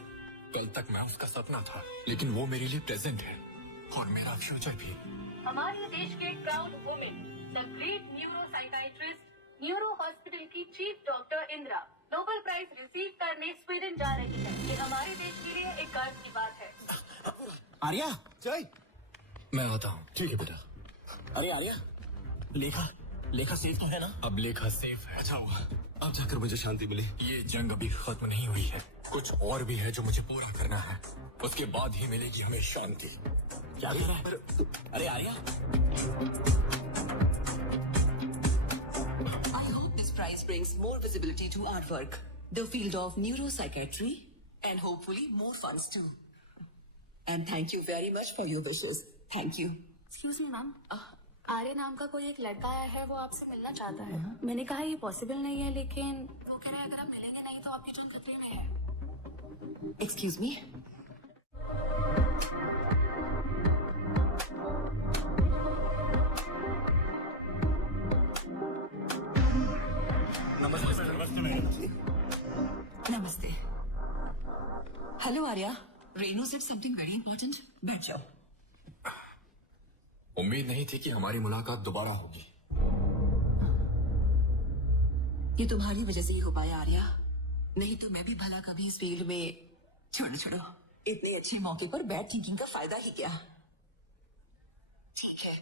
कल तक मैं उसका सपना था, लेकिन वो मेरे लिए प्रेजेंट है और मेरा फ्यूचर भी। हमारे देश के proud women, the great neuro psychiatrist, neuro hospital की chief doctor Indira Nobel prize receive करने स्वीडन जा रही है। ये हमारे देश के लिए एक गर्व की बात है। आर्या, जय। मैं आता हूँ। ठीक है बेटा। अरे आर्या, लेखा सेफ तो है ना? अब लेखा सेफ है। अच्छा हुआ, अब जाकर मुझे शांति मिली। ये जंग अभी खत्म नहीं हुई है, कुछ और भी है जो मुझे पूरा करना है। उसके बाद ही मिलेगी हमें शांति। क्या कह रहा है? अरे Arya, I hope this prize brings more visibility to our work, the field of neuropsychiatry, and hopefully more funds too. And thank you very much for your wishes. Thank you. Excuse me ma'am, Arya नाम का कोई एक लड़का आया है, वो आपसे मिलना चाहता है। मैंने कहा ये पॉसिबल नहीं है, लेकिन वो कह रहा है अगर आप मिलेंगे नहीं तो आपकी जान खतरे में है। Excuse me? नमस्ते। Hello Arya, Renu said something very important. बैठ जाओ। उम्मीद नहीं थी कि हमारी मुलाकात दोबारा होगी। ये तुम्हारी वजह से ही हो पाया आर्या, नहीं तो मैं भी भला कभी इस फील्ड में। छोड़ो, इतने अच्छे मौके पर बैड थिंकिंग का फायदा ही क्या। ठीक है,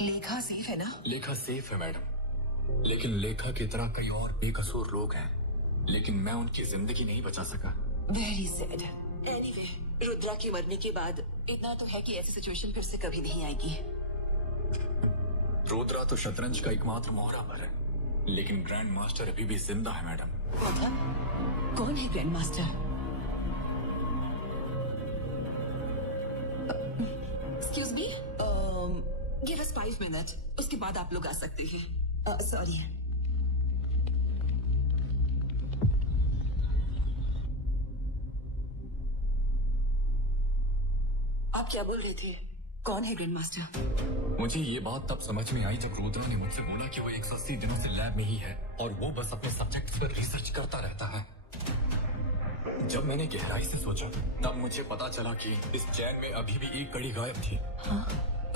लेखा सेफ है ना? लेखा सेफ है मैडम, लेकिन लेखा की तरह कई और बेकसूर लोग हैं, लेकिन मैं उनकी जिंदगी नहीं बचा सका। Very sad. एनीवे, रुद्रा के मरने के बाद इतना तो है कि ऐसी सिचुएशन फिर से कभी नहीं आएगी। रुद्रा तो शतरंज का एकमात्र मोहरा पर है, लेकिन ग्रैंड मास्टर अभी भी जिंदा है मैडम। मतलब कौन है grand master? Excuse me, give us 5 minute, उसके बाद आप लोग आ सकते हैं। सॉरी। आप क्या बोल रहे थे? कौन है ग्रैंड मास्टर? मुझे ये बात तब समझ में आई जब रुद्रा ने मुझसे बोला कि वो 180 दिनों से लैब में ही है और वो बस अपने सब्जेक्ट्स पर रिसर्च करता रहता है। जब मैंने गहराई से सोचा, तब मुझे पता चला कि इस चैन में अभी भी एक कड़ी गायब थी।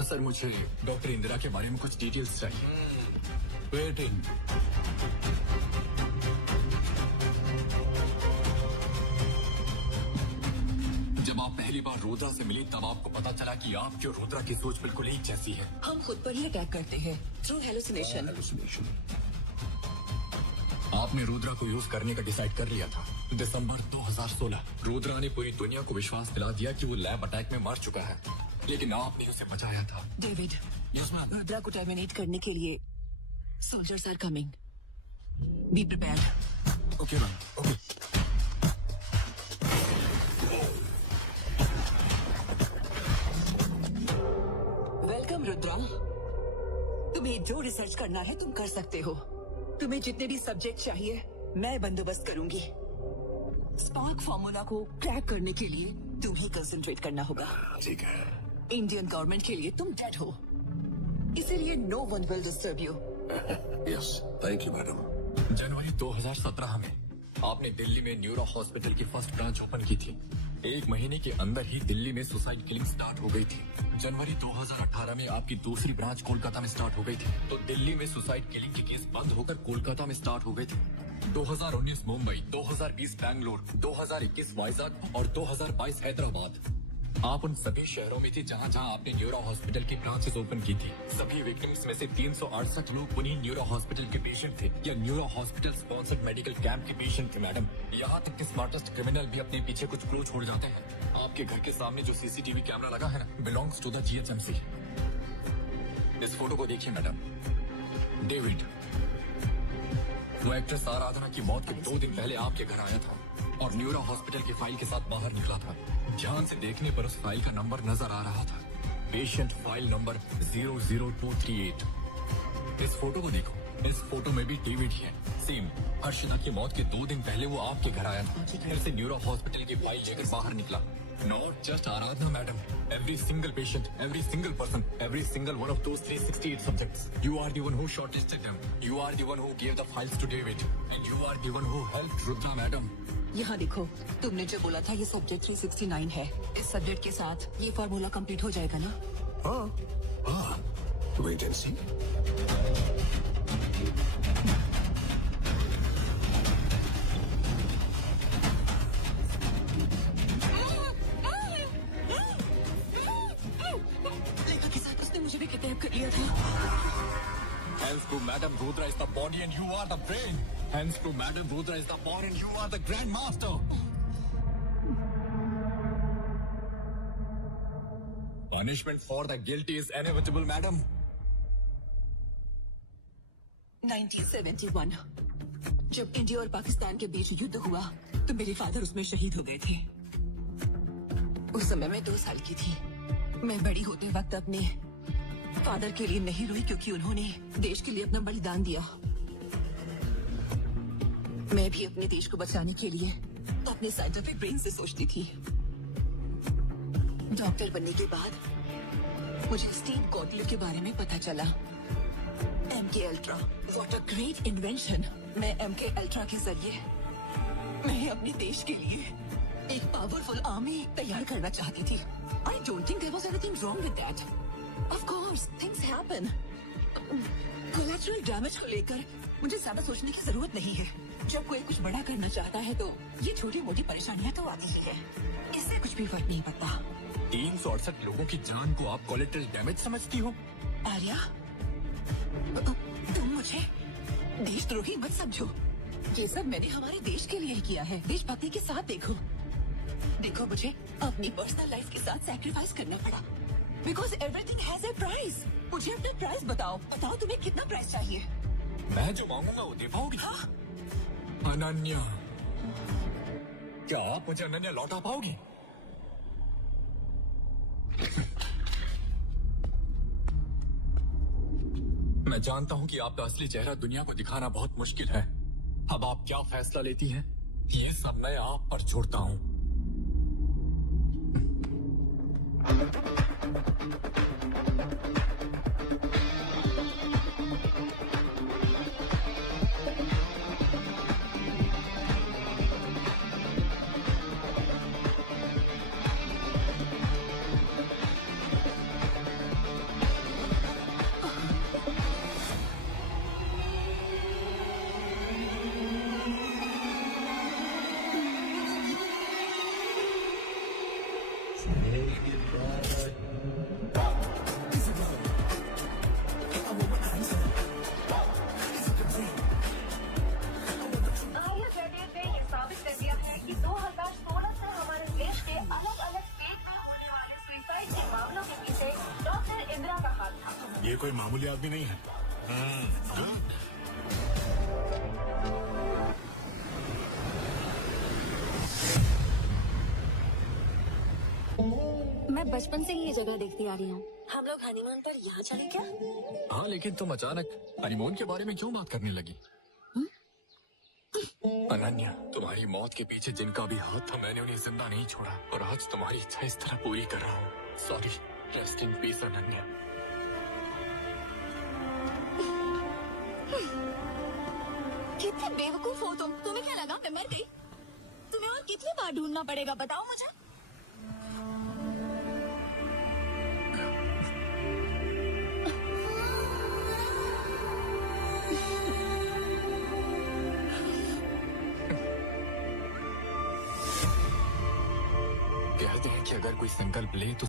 सर, मुझे डॉक्टर इंदिरा के बारे में कुछ डिटेल्स चाहिए। वेटिंग। जब आप पहली बार रुद्रा से मिली तब आपको पता चला कि आपकी और रुद्रा की सोच बिल्कुल एक जैसी है। हम खुद पर ही अटैक करते हैं थ्रू हेलुसिनेशन। आपने रुद्रा को यूज करने का डिसाइड कर लिया था। दिसंबर 2016 रुद्रा ने पूरी दुनिया को विश्वास दिला दिया कि वो लैब अटैक में मर चुका है, लेकिन आपने उसे बचाया था। डेविड, रुद्रा को टर्मिनेट करने के लिए soldiers are coming. Be prepared. Okay ma'am, okay. Welcome Rudra. तुम्हें जो रिसर्च करना है तुम कर सकते हो। तुम्हें जितने भी सब्जेक्ट चाहिए मैं बंदोबस्त करूंगी। स्पार्क फॉर्मूला को क्रैक करने के लिए तुम्हें कंसंट्रेट करना होगा। ठीक है। इंडियन गवर्नमेंट के लिए तुम डेड हो, इसीलिए no one will disturb you. Yes, thank you madam. जनवरी 2017 में आपने दिल्ली में न्यूरो हॉस्पिटल की फर्स्ट ब्रांच ओपन की थी। 1 महीने के अंदर ही दिल्ली में सुसाइड किलिंग स्टार्ट हो गई थी। जनवरी 2018 में आपकी दूसरी ब्रांच कोलकाता में स्टार्ट हो गई थी। तो दिल्ली में सुसाइड किलिंग के केस बंद होकर कोलकाता में स्टार्ट हो गए थे। 2019 मुंबई, 2020 बैंगलोर, 2021 वाइजाग और 2022 हैदराबाद। आप उन सभी शहरों में थे जहां जहां आपने न्यूरो हॉस्पिटल की ब्रांचेस ओपन की थी। सभी विक्टिम्स में से 368 लोग उन्हीं न्यूरो हॉस्पिटल के पेशेंट थे या neuro hospital sponsored medical camp के पेशेंट थे मैडम। यहाँ तक कि स्मार्टेस्ट क्रिमिनल भी अपने पीछे कुछ क्लू छोड़ जाते हैं। आपके घर के सामने जो सीसीटीवी कैमरा लगा है ना, बिलोंग्स टू द GHMC। इस फोटो को देखिए मैडम। डेविड, वो एक्ट्रेस आराधना की मौत के 2 दिन पहले आपके घर आया था और न्यूरो हॉस्पिटल की फाइल के साथ बाहर निकला था। ध्यान से देखने पर उस फाइल का नंबर नजर आ रहा था, पेशेंट फाइल नंबर 00238। इस फोटो को देखो, इस फोटो में भी डेविड ही है। सेम हर्षिता की मौत के 2 दिन पहले वो आपके घर आया था, घर से न्यूरो हॉस्पिटल की फाइल लेकर बाहर निकला। Not just Aradhana, madam. Every single patient, every single person, every single one of those 368 subjects. You are the one who shortlisted them. You are the one who gave the files to David. And you are the one who helped Rudra, madam. यहाँ देखो, तुमने जो बोला था ये सब्जेक्ट 369 है। इस सब्जेक्ट के साथ ये फॉर्मूला कंप्लीट हो जाएगा ना? हाँ, वेट एंड सी। मुझे भी किडनैप कर लिया था। Hands to Madam Rudra is the body and you are the brain. Hands to Madam Rudra is the body and you are the grandmaster. Punishment for the guilty is inevitable, madam. 1971 जब इंडिया और पाकिस्तान के बीच युद्ध हुआ तो मेरे फादर उसमें शहीद हो गए थे। उस समय मैं 2 साल की थी। मैं बड़ी होते वक्त अपने फादर के लिए नहीं रोई क्योंकि उन्होंने देश के लिए अपना बलिदान दिया। मैं भी अपने देश को बचाने के लिए अपने साइंटिफिक ब्रेन से सोचती थी। डॉक्टर बनने के बाद मुझे स्टीव गॉटलिब के बारे में पता चला। MK ultra, what a great invention. मैं MK अल्ट्रा के जरिए मैं अपने देश के लिए एक पावरफुल आर्मी तैयार करना चाहती थी। I don't think there was anything wrong with that. Of course, things happen. Collateral damage को लेकर मुझे ज्यादा सोचने की जरूरत नहीं है। जब कोई कुछ बड़ा करना चाहता है तो ये छोटी मोटी परेशानियां तो आती ही है। इससे कुछ भी फर्क नहीं पड़ता। 368 लोगों की जान को आप कोलेटरल डैमेज समझती हो? आर्या, तुम मुझे देशद्रोही मत समझो। ये सब मैंने हमारे देश के लिए ही किया है। देशभक्ति के साथ देखो मुझे अपनी पर्सनल लाइफ के साथ सैक्रिफाइस करना पड़ा। Because everything has a price. मुझे अपना प्राइस बताओ तुम्हें कितना प्राइस चाहिए? मैं जो मांगूंगा वो दे पाओगी? हाँ? अनन्या, क्या आप मुझे अनन्या लौटा पाओगी? मैं जानता हूं कि आपका असली चेहरा दुनिया को दिखाना बहुत मुश्किल है। अब आप क्या फैसला लेती हैं, ये सब मैं आप पर छोड़ता हूं। ये कोई मामूली आदमी नहीं है। मैं बचपन से ही ये जगह देखती आ रही हूँ। हम लोग हनीमून पर यहाँ चले क्या? हाँ, लेकिन तुम अचानक हनीमून के बारे में क्यों बात करने लगी? अनन्या, तुम्हारी मौत के पीछे जिनका भी हाथ था मैंने उन्हें जिंदा नहीं छोड़ा और आज तुम्हारी इच्छा इस तरह पूरी कर रहा हूँ। Sorry, rest in peace Ananya. कितने बेवकूफ हो तुम। तुम्हें क्या लगा मैं मर गई? तुम्हें और कितनी बार ढूंढना पड़ेगा बताओ मुझे। क्या कहते हैं कि अगर कोई संकल्प ले तो